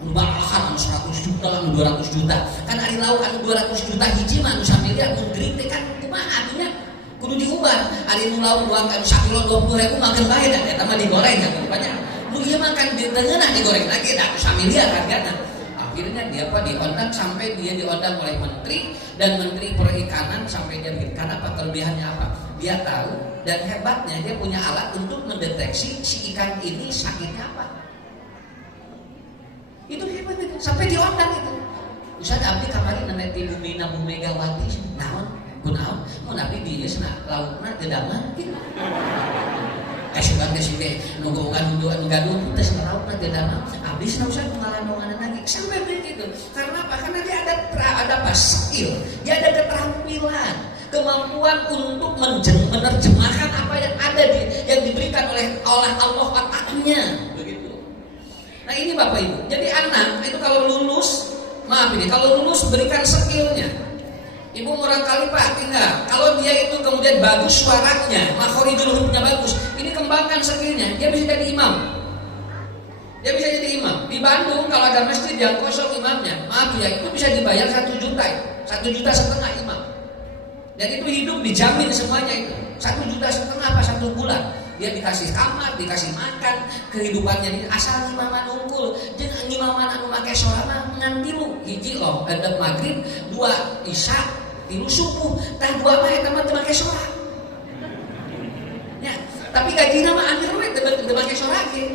Bahkan 100 juta, 200 juta. Kan hari lauk anu 200 juta hiji mah anu samiliar mun gering teh kan kumaha atunya kudu diubar. Ari nu lauk doang kan 1 kilo 20.000 makan bae da eta mah digoreng kan rupanya. Nu ieu mah kan direunah digoreng lagi da samiliar hargana. Akhirnya dia diundang sampai dia diundang oleh menteri dan menteri perikanan sampai dia bikin. Karena apa kelebihannya apa? Dia tahu dan hebatnya dia punya alat untuk mendeteksi si ikan ini sakitnya apa. Itu hebat itu, sampai diundang itu. Ustaz abdi kamari nanti bumi Nabu Megawati, naon, kunaon, mun abdi di ieu cenah lautna teu damang kitu. Sugan geus teh nungguan gaduh teh cenah lautna teu damang. Abdi cenah Ustaz ngalandongan lagi sampai begitu. Karena apa? Karena dia ada skill, dia ada keterampilan, kemampuan untuk menerjemahkan apa yang ada yang diberikan oleh Allah otaknya. Nah ini Bapak Ibu, jadi anak itu kalau lulus, kalau lulus berikan skillnya. Ibu murang kali Pak tinggal, kalau dia itu kemudian bagus suaranya, makhorijul hurufnya bagus, ini kembangkan skillnya, dia bisa jadi imam. Dia bisa jadi imam. Di Bandung kalau ada masjid yang kosong imamnya, itu bisa dibayar 1 juta, 1,5 juta imam. Dan itu hidup dijamin semuanya itu, 1,5 juta apa 1 bulan. Dia dikasih kamar, dikasih makan, kehidupannya ini asal ngimaman unggul. Jeung ngimaman anu make sholat mah ngan 3, hiji loh ada maghrib, 2 isya, 3 subuh, tah 2 mah eta mah teu make sholat. Ya, tapi gajina mah amir we teu make sholat ge.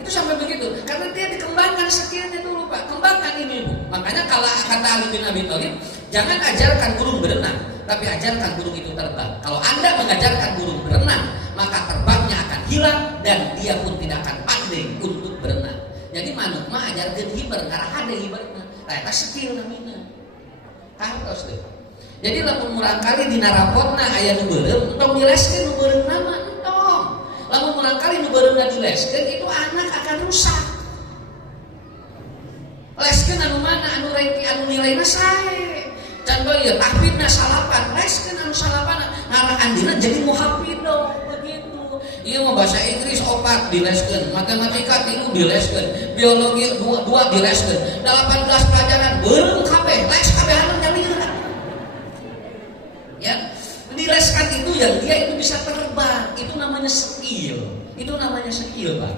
Itu sampai begitu, karena dia dikembangkan skillnya dulu Pak, kembangkan ini Bu. Makanya kalau kata Ali bin Abi Thalib, jangan ajarkan burung berenang, tapi ajarkan burung itu terbang. Kalau Anda mengajarkan burung berenang, maka terbangnya akan hilang dan dia pun tidak akan pandai untuk berenang. Jadi manuk mah ajarkeun hiber, karena ada hiberna. Nah, eta skill namina. Kantos deh. Jadi lamun murang kali dina rapotna aya nu beureum, entong dileskeun nu beureum nama entong. Lamun murang kali nu beureumna dileskeun, itu anak akan rusak. Leskeun anu mana anu nilainya sae. Contoh ieu tahfidna salapan, leskeun anu salapan ngarah andina jadi muhafidh. Iya mau bahasa Inggris 4 dileskeun, matematika 3 dileskeun, biologi 2 dileskeun, 18 pelajaran beureum kabeh, les kabeh anu nyalina. Ya, dileskan itu yang dia itu bisa terbang, itu namanya skill. Itu namanya skill, Pak.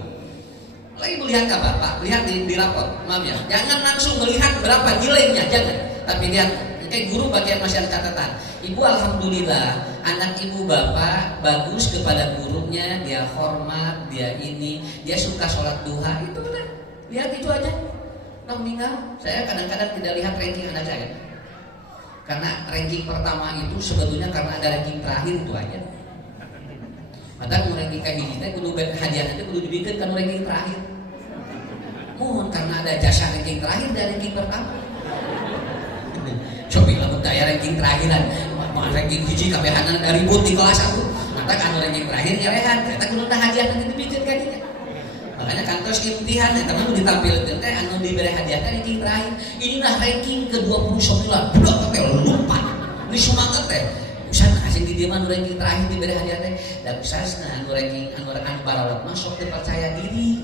Lagi melihat apa, Pak? Lihat di rapot, maaf ya. Jangan langsung melihat berapa nilainya, jangan. Tapi lihat, kayak guru bagian masih ada catatan. Ibu alhamdulillah, anak ibu bapak bagus kepada gurunya, dia hormat, dia ini, dia suka sholat duha, itu udah. Lihat itu aja. Meninggal, saya kadang-kadang tidak lihat ranking anak saya. Karena ranking pertama itu sebetulnya karena ada ranking terakhir itu aja. Padahal orang yang kayak gini kudu hadiah nanti kudu dibikin kan ranking terakhir. Mohon karena ada jasa ranking terakhir dan ranking pertama. Coba lamun daya ranking terakhiran, mau ranking hiji kabehanan dari ribut di kelas aku. Mata kan ranking terakhir nyarehan, kita kudu hadiah nanti dibikin kadinya. Makanya kantos imtihan eta mah ditampilkeun teh anu diberi hadiah teh ranking terakhir. Inilah ranking ke-29. Budak teh lupa. Ini semangat teh. Usaha asing di dieu mah ranking terakhir diberi hadiah teh. Dan usahana anu ranking anu barawat mah sok percaya diri.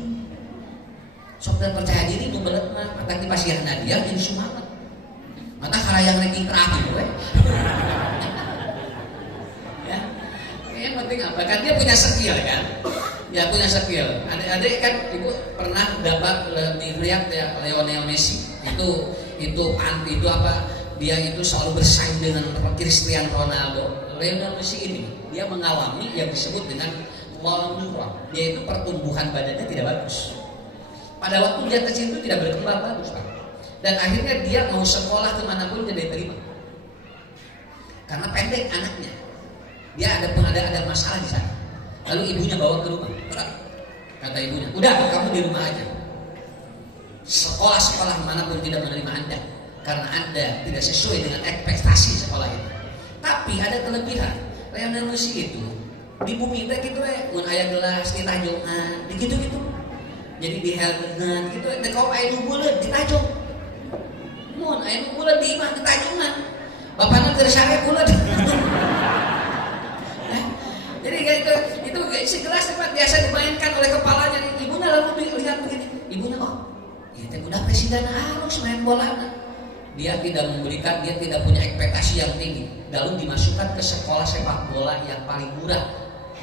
Sok percaya diri nu belet mah mata dipasihan hadiah jadi semangat. Mata karayang ranking terakhir we. Ya. Yang penting apa? Kan dia punya skill kan? Ya punya skill. Adik-adik kan ibu pernah dapat lihat ya Lionel Messi. Itu apa? Dia itu selalu bersaing dengan Cristiano Ronaldo. Lionel Messi ini dia mengalami yang disebut dengan nurah. Dia itu pertumbuhan badannya tidak bagus. Pada waktu dia kecil itu tidak berkembang bagus, Pak. Dan akhirnya dia mau sekolah kemanapun tidak diterima. Karena pendek anaknya. Dia ada masalah di sana. Lalu ibunya bawa ke rumah. Kata ibunya, udah kamu di rumah aja. Sekolah-sekolah manapun tidak menerima Anda. Karena Anda tidak sesuai dengan ekspektasi sekolah itu. Tapi ada kelebihan. Lionel Messi itu di bumi itu gitu mun aya gelas ditajungan, gitu-gitu. Jadi di helmet gitu, kalau aya nu buleut ditajung. Mun aya nu buleut di imah ditajungan. Bapana keur sare buleut. Jadi itu segelas tempat biasa dimainkan oleh kepalanya. Ibunya lalu lihat begini. Ibunya itu udah presiden harus main bola. Dia tidak memberikan, dia tidak punya ekspektasi yang tinggi. Lalu dimasukkan ke sekolah sepak bola yang paling murah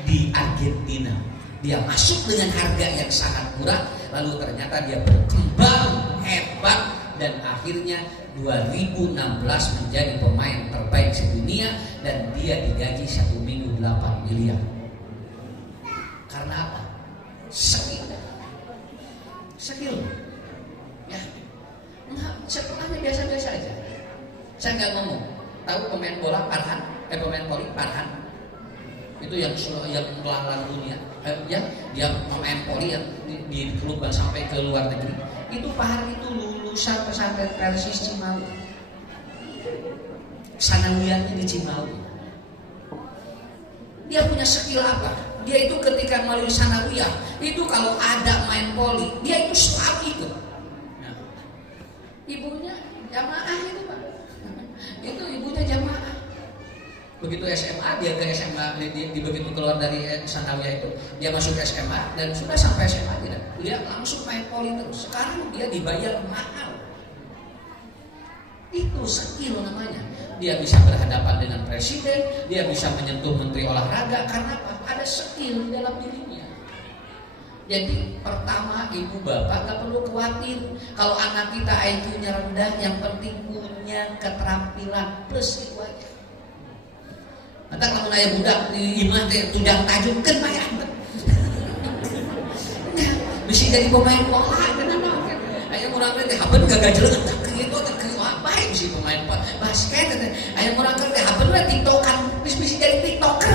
di Argentina. Dia masuk dengan harga yang sangat murah. Lalu ternyata dia berkembang hebat dan akhirnya 2016 menjadi pemain terbaik sedunia dan dia digaji 1 minggu 8 miliar. Karena apa? Skill. Ya. Sekolahnya biasa-biasa aja. Saya nggak ngomong. Tahu pemain bola pemain voli Farhan. Itu yang melanglang dunia. Dia pemain voli yang di klub sampai ke luar negeri. Itu Farhan itu lulusan pesantren Persis Cimahi. Sanawiyahnya di Cimahi. Dia punya skill apa? Dia itu ketika melalui sanawiyah, itu kalau ada main voli, dia itu selalu ikut. Nah, ibunya jamaah itu Pak. Itu ibunya jamaah. Begitu SMA, dia ke SMA, di begitu keluar dari sanawiyah itu, dia masuk ke SMA dan sudah sampai SMA tidak, dia langsung main voli terus. Sekarang dia dibayar mahal. Itu skill namanya. Dia bisa berhadapan dengan presiden, dia bisa menyentuh menteri olahraga karena apa? Ada skill di dalam dirinya. Jadi pertama ibu bapak gak perlu khawatir kalau anak kita IQ-nya rendah, yang penting punya keterampilan plus itu aja. Nanti kalau ayah budak di imah teh tudang tajung kan bayar. Bisa jadi pemain bola kan anak. Ayah murang teh hapen gak jelek tak kitu tak baik si pemain basket teh. Ayah murang teh hapen we tiktokan bisa jadi tiktoker.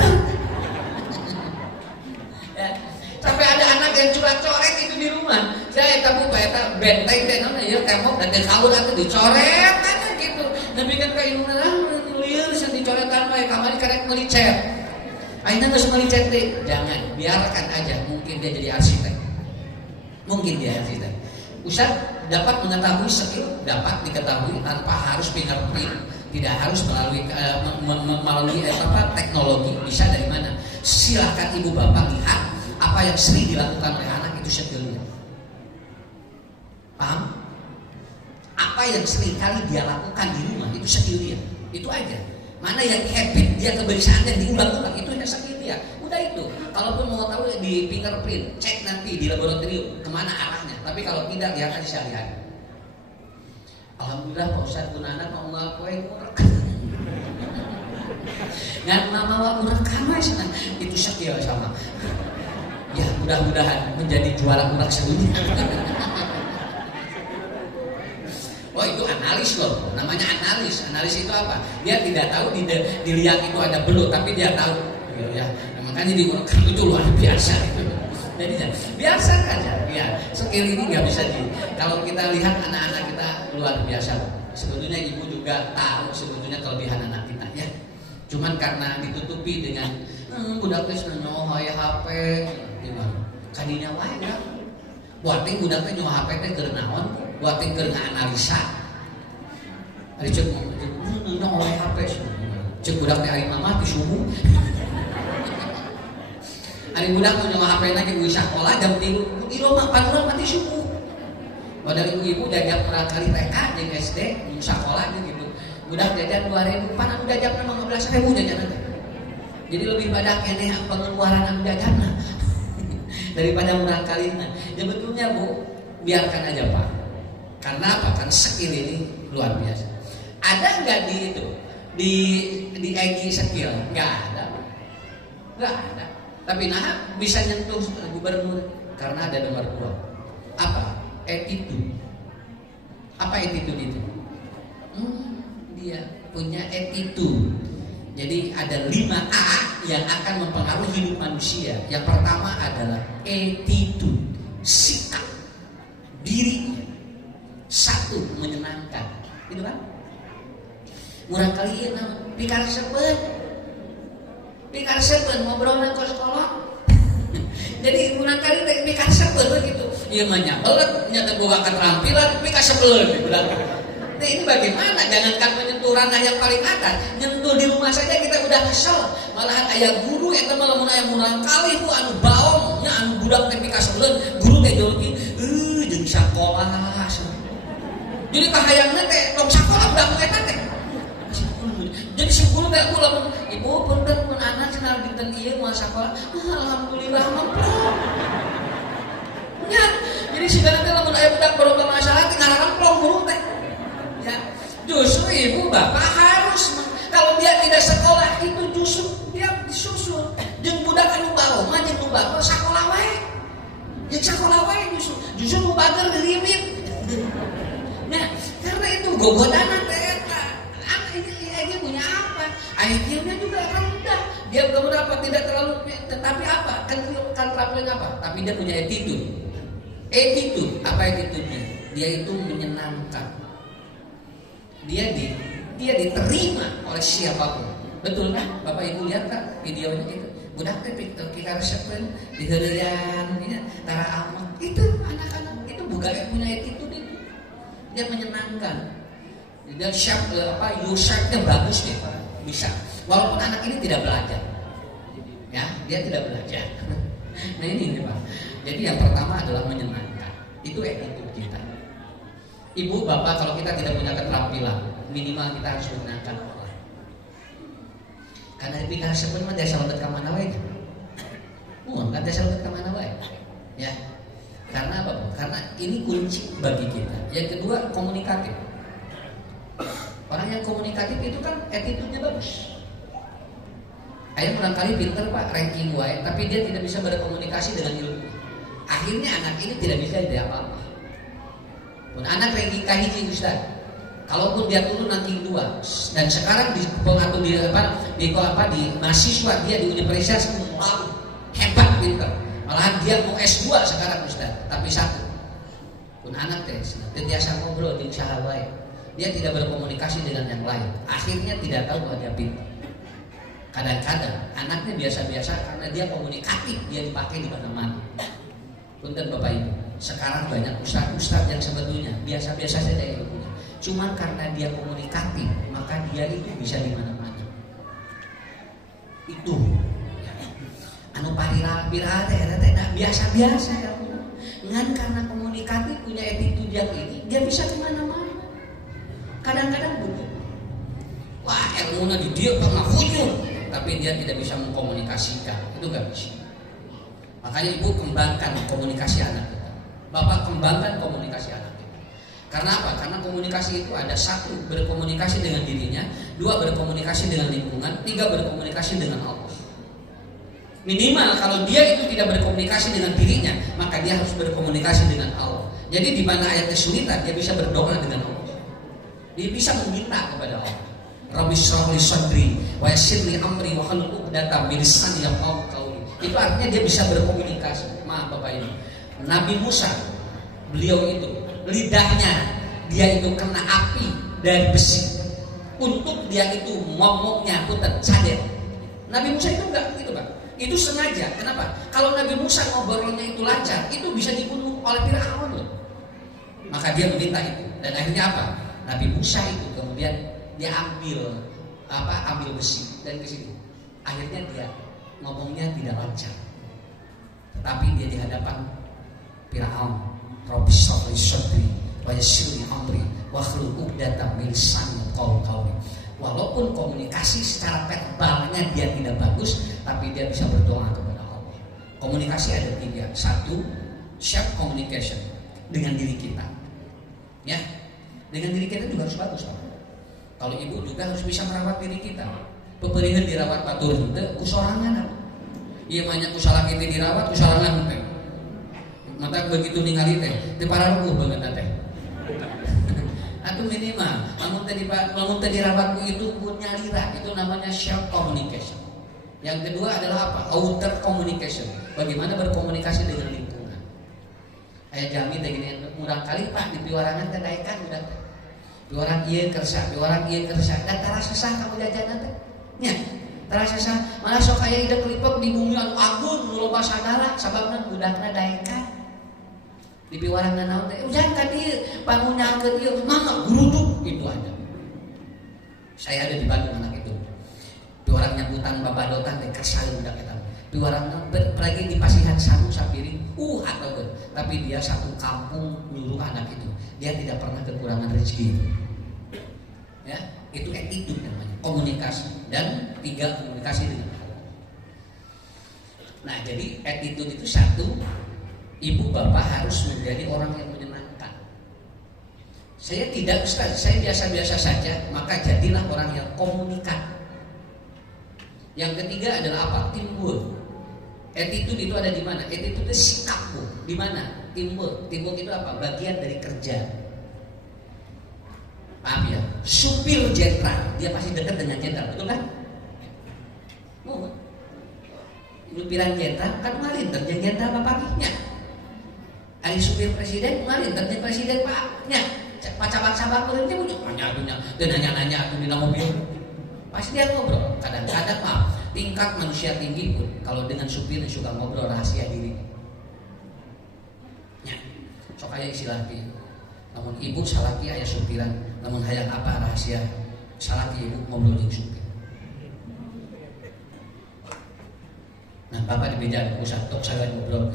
Ya. Sampai ada anak yang coret-coret itu di rumah. Saya tahu eta benteng teh naon ieu tembok dan kalur atuh dicoret aja gitu. Tapi kan ka iluna lieur sing dicoretan bae kamari karek melicet. Ayeuna geus melicet teh, jangan, biarkan aja, mungkin dia jadi arsitek. Mungkin dia arsitek. Ustaz dapat mengetahui skill, dapat diketahui tanpa harus fingerprint, tidak harus melalui teknologi. Bisa dari mana? Silakan ibu bapak lihat apa yang sering dilakukan oleh anak itu skillnya. Paham? Apa yang sering kali dia lakukan di rumah itu skill dia. Itu aja. Mana yang habit dia kebiasaan yang diulang-ulang itu hanya skill dia. Udah itu. Kalaupun mau tahu di fingerprint, cek nanti di laboratorium kemana arahnya. Tapi kalau tidak lihat aja sehari-hari. Alhamdulillah Pak Ustadz Gunana mau ngapain murah. Ngan mama merekam aja itu skill sama. Ya mudah-mudahan menjadi juara urak sedunia. Oh itu analis loh, namanya analis. Analis itu apa? Dia tidak tahu di liang itu ada belut, tapi dia tahu. Ya, Makanya di kamu itu luar biasa. Jadi biasa aja. Ya, skill ini nggak bisa kalau kita lihat anak-anak kita luar biasa. Sebetulnya ibu juga tahu sebetulnya kelebihan anak kita ya. Cuman karena ditutupi dengan budak teh nyoh aya HP gimana? Kadinya wae ya. Buat teh budak teh nyoh HP teh keur naon? Buat teh keur analisa. Ari ceuk nyoh aya HP. Ceuk budak teh ari mama ti subuh. Ari budak teh nyoh HP na ge sekolah jam 3. Di rumah panuran mati subuh. Padahal ibu jajan murah kali TK jeung SD di sekolah gitu. Budak jajan 2.000, pan anu jajan 15.000 jajan teh. Jadi lebih pada keneh pengeluaran anu jajanna daripada murah kalina. Ya betulnya Bu, biarkan aja Pak. Karena apa? Kan skill ini luar biasa. Ada nggak di itu di EG skill? Nggak ada. Nggak ada. Tapi nah bisa nyentuh gubernur karena ada nomor 2. Apa? Attitude. Apa attitude itu? Dia punya attitude. Jadi ada 5A yang akan mempengaruhi hidup manusia. Yang pertama adalah attitude, sikap dirinya. 1, menyenangkan. Gitu kan? Murah kali ya pikar seben ngobrol nang sekolah. Jadi murah kali pikar seben begitu. Ieu mah nyabelet nya teh boga keterampilan pikar seben budak. Nah ini bagaimana? Jangankan menyentuh ranah yang paling atas, nyentuh di rumah saja kita udah kesel. Malahan ayah guru eta mah lamun aya murang kali Bu anu baong nya anu budak teh pika sebeleun guru teh jolki jeung sakola. Jadi kahayangna teh tong sakola budak eta teh. Jadi si guru teh aku lamun ibu punten mun anak cenah dinten ieu moal sakola. Alhamdulillah mah. Ya, jadi sigana teh lamun aya budak baroga masalah teh ngarakan plong guru teh. Ya, justru ibu bapak harus kalau dia tidak sekolah itu justru dia disusul jeung budak anu bawa mah jeung nu bapak sakola wae. Jeung sakola wae justru nu bager dilimit. Nah, karena itu gogodana teh eta. Ini punya apa? IQ-nya juga rendah. Dia beberapa tidak terlalu tetapi apa? Kan terampilnya apa? Tapi dia punya attitude. Attitude, apa attitude-nya? Dia itu menyenangkan. Dia diterima oleh siapapun. Betul kan? Bapak Ibu lihat kan videonya itu. Budak teh pikir sepen di heureuyang nya tara amak. Itu anak-anak itu bukan punya attitude itu. Dia menyenangkan. Dan shape-nya bagus deh, bisa. Walaupun anak ini tidak belajar. Ya, dia tidak belajar. Nah ini Pak. Jadi yang pertama adalah menyenangkan. Itu attitude kita. Ibu, bapak, kalau kita tidak punya keterampilan, minimal kita harus menyenangkan orang. Karena dipikir sebenarnya desa lembet ke mana wae. Kan desa lembet ke mana wae. Ya. Karena apa? Karena ini kunci bagi kita. Yang kedua, komunikatif. Orang yang komunikatif itu kan attitude-nya bagus. Ayah barangkali pinter Pak, ranking wae, tapi dia tidak bisa berkomunikasi dengan ilmu. Akhirnya anak ini tidak bisa jadi apa-apa. Pun anak ranking kahiji Ustaz. Kalaupun dia turun ranking 2 dan sekarang di mahasiswa dia di universitas hebat pinter. Malahan dia mau S2 sekarang Ustaz, tapi 1. Pun anak teh biasa ngobrol jeung saha wae. Dia tidak berkomunikasi dengan yang lain. Akhirnya tidak tahu bahwa dia pintar. Kadang-kadang anaknya biasa-biasa karena dia komunikatif, dia dipakai di mana-mana. Punten Bapak Ibu, sekarang banyak ustaz-ustaz yang sebetulnya biasa-biasa saja ilmunya. Cuma karena dia komunikatif, maka dia itu bisa di mana-mana. Itu. Anu parira-pira teh biasa-biasa ya. Ngan karena komunikatif punya attitude yang ini, dia bisa di mana-mana. Kadang-kadang begitu. Wah, ilmunya di dia pernah hujung, tapi dia tidak bisa mengkomunikasikan. Itu nggak bisa. Makanya ibu kembangkan komunikasi anak kita. Bapak kembangkan komunikasi anak kita. Karena apa? Karena komunikasi itu ada 1, berkomunikasi dengan dirinya, 2, berkomunikasi dengan lingkungan, 3, berkomunikasi dengan Allah. Minimal kalau dia itu tidak berkomunikasi dengan dirinya, maka dia harus berkomunikasi dengan Allah. Jadi di mana ayat kesulitan, dia bisa berdoa dengan Allah. Dia bisa meminta kepada Allah. Rabbi shrah li sadri wa yassir li amri wa hlul 'uqdatam min lisani yafqahu qawli. Itu artinya dia bisa berkomunikasi. Maaf Bapak Ibu, Nabi Musa, beliau itu lidahnya dia itu kena api dari besi untuk dia itu ngomongnya putar cadet. Nabi Musa itu enggak gitu Pak, itu sengaja. Kenapa? Kalau Nabi Musa ngobrolnya itu lancar, itu bisa dibunuh oleh Firaun loh. Maka dia meminta itu, dan akhirnya apa? Nabi Musa itu kemudian dia ambil besi dan ke sini. Akhirnya dia ngomongnya tidak lancar, tetapi dia di hadapan Firaun. Rabbi sholli sadri wa yassir li amri wahlul 'uqdatam min lisani yafqahu qawli. Walaupun komunikasi secara verbalnya dia tidak bagus, tapi dia bisa berdoa kepada Allah. Komunikasi ada 3. 1, self communication dengan diri kita. Ya, dengan diri kita juga harus bagus Pak. Kalau ibu juga harus bisa merawat diri kita. Peperihan dirawat batur itu kusorangan. Iya banyak kusalah kita dirawat kusorangan teh. Mata begitu ningali teh, teu pararuh banget teh. Atau minimal, lamun tadi dirawat itu punya lira, itu namanya self communication. Yang kedua adalah apa? Outer communication. Bagaimana berkomunikasi dengan lingkungan. Aya jami teh gini, murang kali Pak di piwarangan teh daekan udah teh. Piwarang ieu kersa, dan tara sesah kamu jajanan teh. Nya, tara sesah, malah sok aya ide kelipek di bumi anu agung nu loba sagala sababna budakna daekan. Di piwarangan naon teh, ujan tadi pangunyakeun ieu, mangga guruduk itu ada. Saya ada di Bandung anak itu. Piwarang nyambutan babadotan teh kasali budak eta. Piwarang pergi di Pasihan Sangu sapiring, atau tapi dia satu kampung nyuruh anak itu. Dia tidak pernah kekurangan rezeki. Ya, itu attitude namanya, komunikasi. Dan 3, komunikasi dengan Allah. Nah, jadi attitude itu 1, ibu bapak harus menjadi orang yang menyenangkan. Saya tidak Ustaz, saya biasa-biasa saja, maka jadilah orang yang komunikan. Yang ketiga adalah apa? Teamwork. Attitude itu ada di mana? Attitude itu sikap, Bu. Di mana? Teamwork. Teamwork itu apa? Bagian dari kerja. Paham ya? Supir jenderal, dia pasti dekat dengan jenderal, betul kan? Oh, supiran jenderal kan malinter jeung jenderal bapaknya. Ari supir presiden malinter jeung presiden paknya. Pacabak-cabak urang teh bujuk nanya-nanya, dan nanya-nanya atuh dina mobil. Pasti dia ngobrol. Kadang-kadang tingkat manusia tinggi pun kalau dengan supir suka ngobrol rahasia diri. Ya, sok aya istilah ieu. Namun ibu salaki aya supiran, namun hayang apa rahasia salaki ibu ngobrol jeung supir. Nah, bapak di beja usah tok saya ngobrol.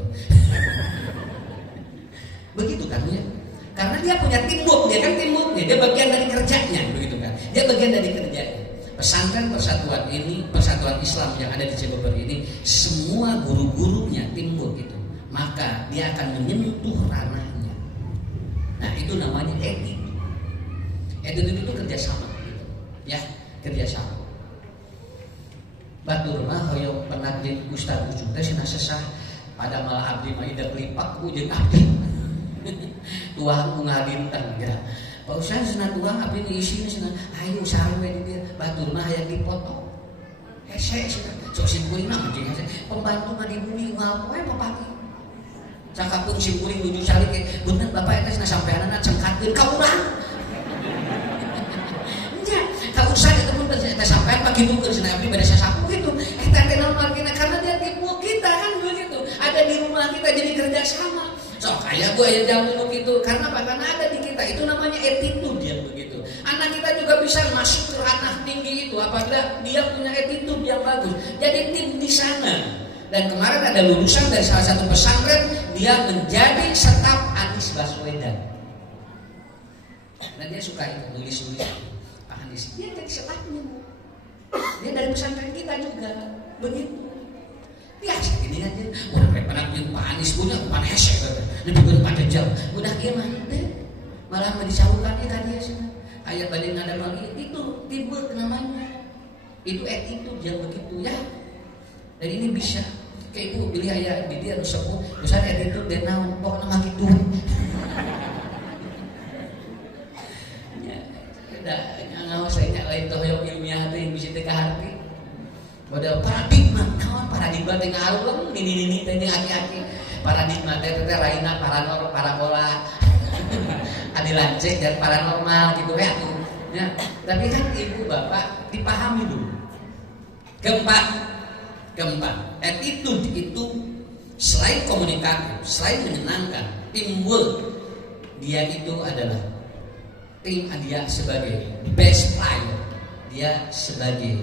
Begitu kan ya? Karena dia punya teamwork, dia kan teamworknya, dia bagian dari kerjanya, begitu kan? Dia bagian dari kerjanya. Pesantren persatuan ini, persatuan Islam yang ada di Cibubur ini, semua guru-gurunya teamwork itu, maka dia akan menyentuh ranahnya. Nah, itu namanya etik. Etik itu kerjasama, gitu. Ya, kerjasama. Batur mah hoyong pernah jadi Ustaz ujung teh cenah sesah pada malah abdi mah ida kelipak ujung abdi. Tuang ngadintang ya. Pak Ustaz cenah tuang abdi diisi cenah ayo sarwe di dia batur mah hayang dipoto. Hese cenah sok simkuring mah jeung hese pembantu mah di bumi ngapoe papati. Cakapeung simkuring nuju salik bener bapak eta cenah sampeanana cengkatkeun ka urang. Nya ka Ustaz eta pun eta sampean pagi dukeun cenah abdi bade sasapu gitu. Eta teh normal kita karena dia tipu kita kan begitu. Ada di rumah kita jadi kerja sama. Sok kayak gue ya jauh dulu gitu. Karena apa? Karena ada di kita. Itu namanya attitude yang begitu. Anak kita juga bisa masuk ke ranah tinggi itu apabila dia punya attitude yang bagus. Jadi tim di sana. Dan kemarin ada lulusan dari salah satu pesantren, dia menjadi staf Anies Baswedan. Dan dia suka itu nulis-nulis Pak Anies. Dia jadi stafnya. Dia dari pesantren kita juga. Begitu. Biasa gini aja, orang pernah punya Pak Anies punya Pak Hesek, lebih pun pada jauh, udah dia mah malah disalurkannya kan dia sih, ayat banding ada lagi itu tipe namanya, itu attitude yang begitu ya, dan ini bisa, kayak ibu pilih ayat di dia sepuh, besar attitude dan naon, pokoknya mah gitu, ya, udah ngawas saya lain tuh yang ilmiah tuh yang bisa teka hati. Padahal paradigma, kawan paradigma teh ngaruh nini teh aki-aki. Paradigma teh raina parabola. Adi lancet dan paranormal gitu ya tuh. Ya, tapi kan ibu bapak dipahami dulu. Keempat, attitude itu selain komunikatif, selain menyenangkan, teamwork, dia itu adalah dia sebagai best player, dia sebagai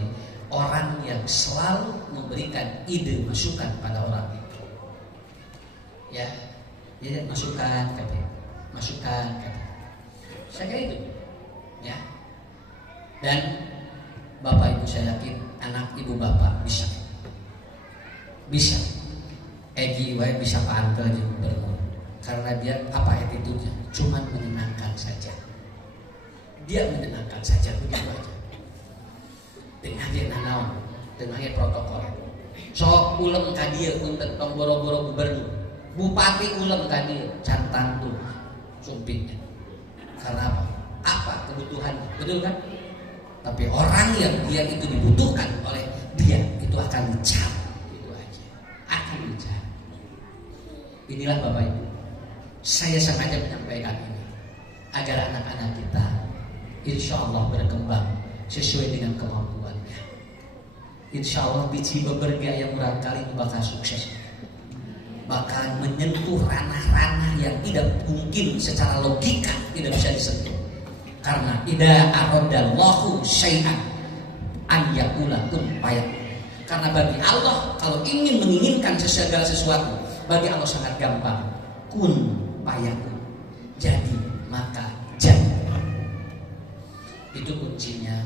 orang yang selalu memberikan ide masukan pada orang itu. Ya, masukan katanya. Saya kira itu, ya. Dan bapak ibu saya yakin anak ibu bapak bisa. Egi wae bisa pantel jeung gubernur. Karena dia apa attitude-nya? Cuman menyenangkan saja. Dia menyenangkan saja begitu aja. Dengan dia nanaon, dengan dia protokol. Sok ulem ka dieu punten tong boro-boro gubernur. Bupati ulem ka dieu cantang tuh sumpitnya. Karena apa? Apa kebutuhannya? Betul kan? Tapi orang yang dia itu dibutuhkan oleh dia itu akan dicari. Itu aja. Akan dicari. Inilah Bapak Ibu. Saya sengaja menyampaikan ini agar anak-anak kita insya Allah berkembang sesuai dengan kemampuannya. Insya Allah biji beberga yang barangkali bakal sukses, bakal menyentuh ranah-ranah yang tidak mungkin secara logika tidak bisa disentuh. Karena idza aradallahu syai'an an yaqula kun fayakun. Karena bagi Allah kalau ingin menginginkan segala sesuatu, bagi Allah sangat gampang. Kun fayakun. Jadi maka jadi. Itu kuncinya.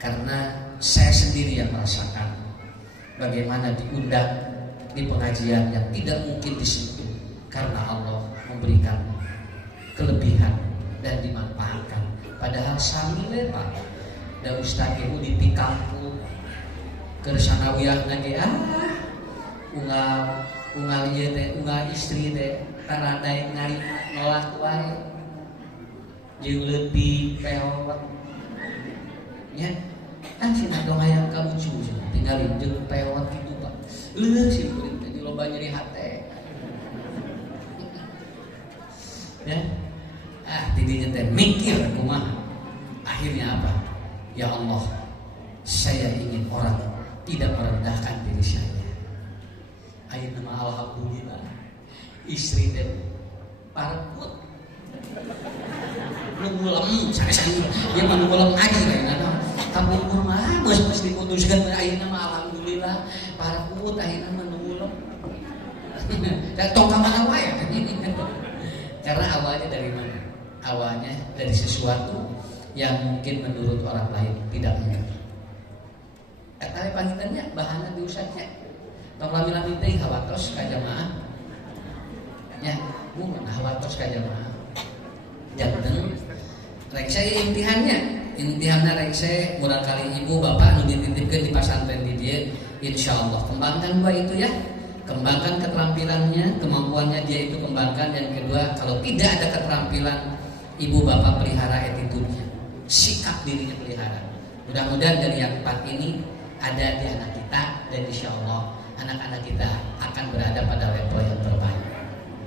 Karena saya sendiri yang merasakan bagaimana diundang di pengajian yang tidak mungkin disentuh karena Allah memberikan kelebihan dan dimanfaatkan. Padahal sami we Pak. Da ustaz ibu di kampung keur sanawiyah ge unggal ieu teh unggal istri teh taradaek narima nolak wae. Jeung leutik peot. Ya. Kan cenah dong aya kalucu tinggalin jeung peot kitu Pak. Leuh sih kuring teh loba nyeri hate. Ya. Tidinya teh mikir kumaha. Akhirnya apa? Ya Allah, saya ingin orang tidak merendahkan diri saya. Ayeuna mah alhamdulillah istri teh parput. Nu ngulem saresan dia mah nu ngulem aja kayakna. Kabungkur mah geus diputuskeun ayeuna mah alhamdulillah parput ayeuna mah nu ngulem. Da tong ka mana wae karena awalnya dari mana? Awalnya dari sesuatu yang mungkin menurut orang lain tidak benar. Eta panggitannya bahana diusahnya. Tong lami-lami teh hawatos ka jamaah. Ya, mun hawatos ka jamaah. Janten rek saya intihannya rek saya murangkali ibu bapak nu dititipkeun di pesantren di dieu insyaallah kembangkan dua itu ya. Kembangkan keterampilannya, kemampuannya dia itu kembangkan. Yang kedua, kalau tidak ada keterampilan, ibu bapak pelihara attitude-nya, sikap dirinya pelihara. Mudah-mudahan dari yang 4 ini ada di anak kita dan insya Allah anak-anak kita akan berada pada level yang terbaik.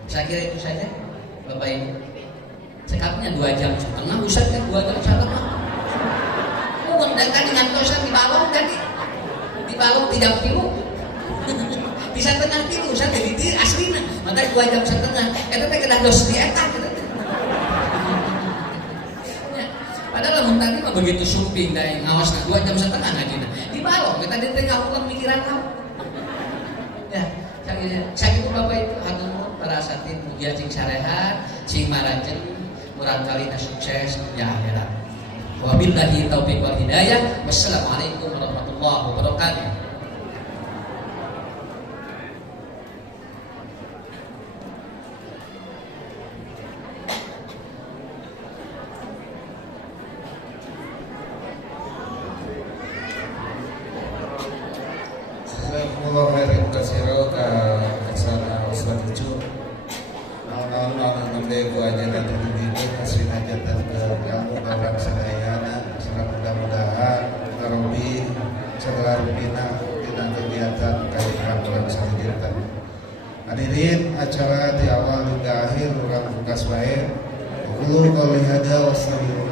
Saya kira itu saja, Bapak Ibu. Sekapnya 2 jam setengah, Ustaz kan 2 jam setengah. Dan tadi ngantosan di balong tadi, di balong 30. Bisa tengah tidur, saya jadi diri aslinya. Makanya 2 jam setengah. Itu teh kedah dos di eta gitu. Ya. Padahal mun tadi mah begitu sumping da yang ngawasna 2 jam setengah ngajina. Di balong kita di tengah ulang pikiran kamu. Ya, saya itu Bapak itu hatur nuhun para asatid mugia cing sarehat, cing marajeng, murang kalina sukses ya akhirat. Wabillahi taufiq wal hidayah. Wassalamualaikum warahmatullahi wabarakatuh. Jazakumullah khairan katsira ka kesana Ustaz Ucu. Naon-naon teh ku aja dan ini kasih hajatan ke kamu orang sadayana. Mudah-mudahan Rabbi segala rupina Hadirin acara di awal hingga akhir urang pungkas bae. Qulu qouli hada wassalamu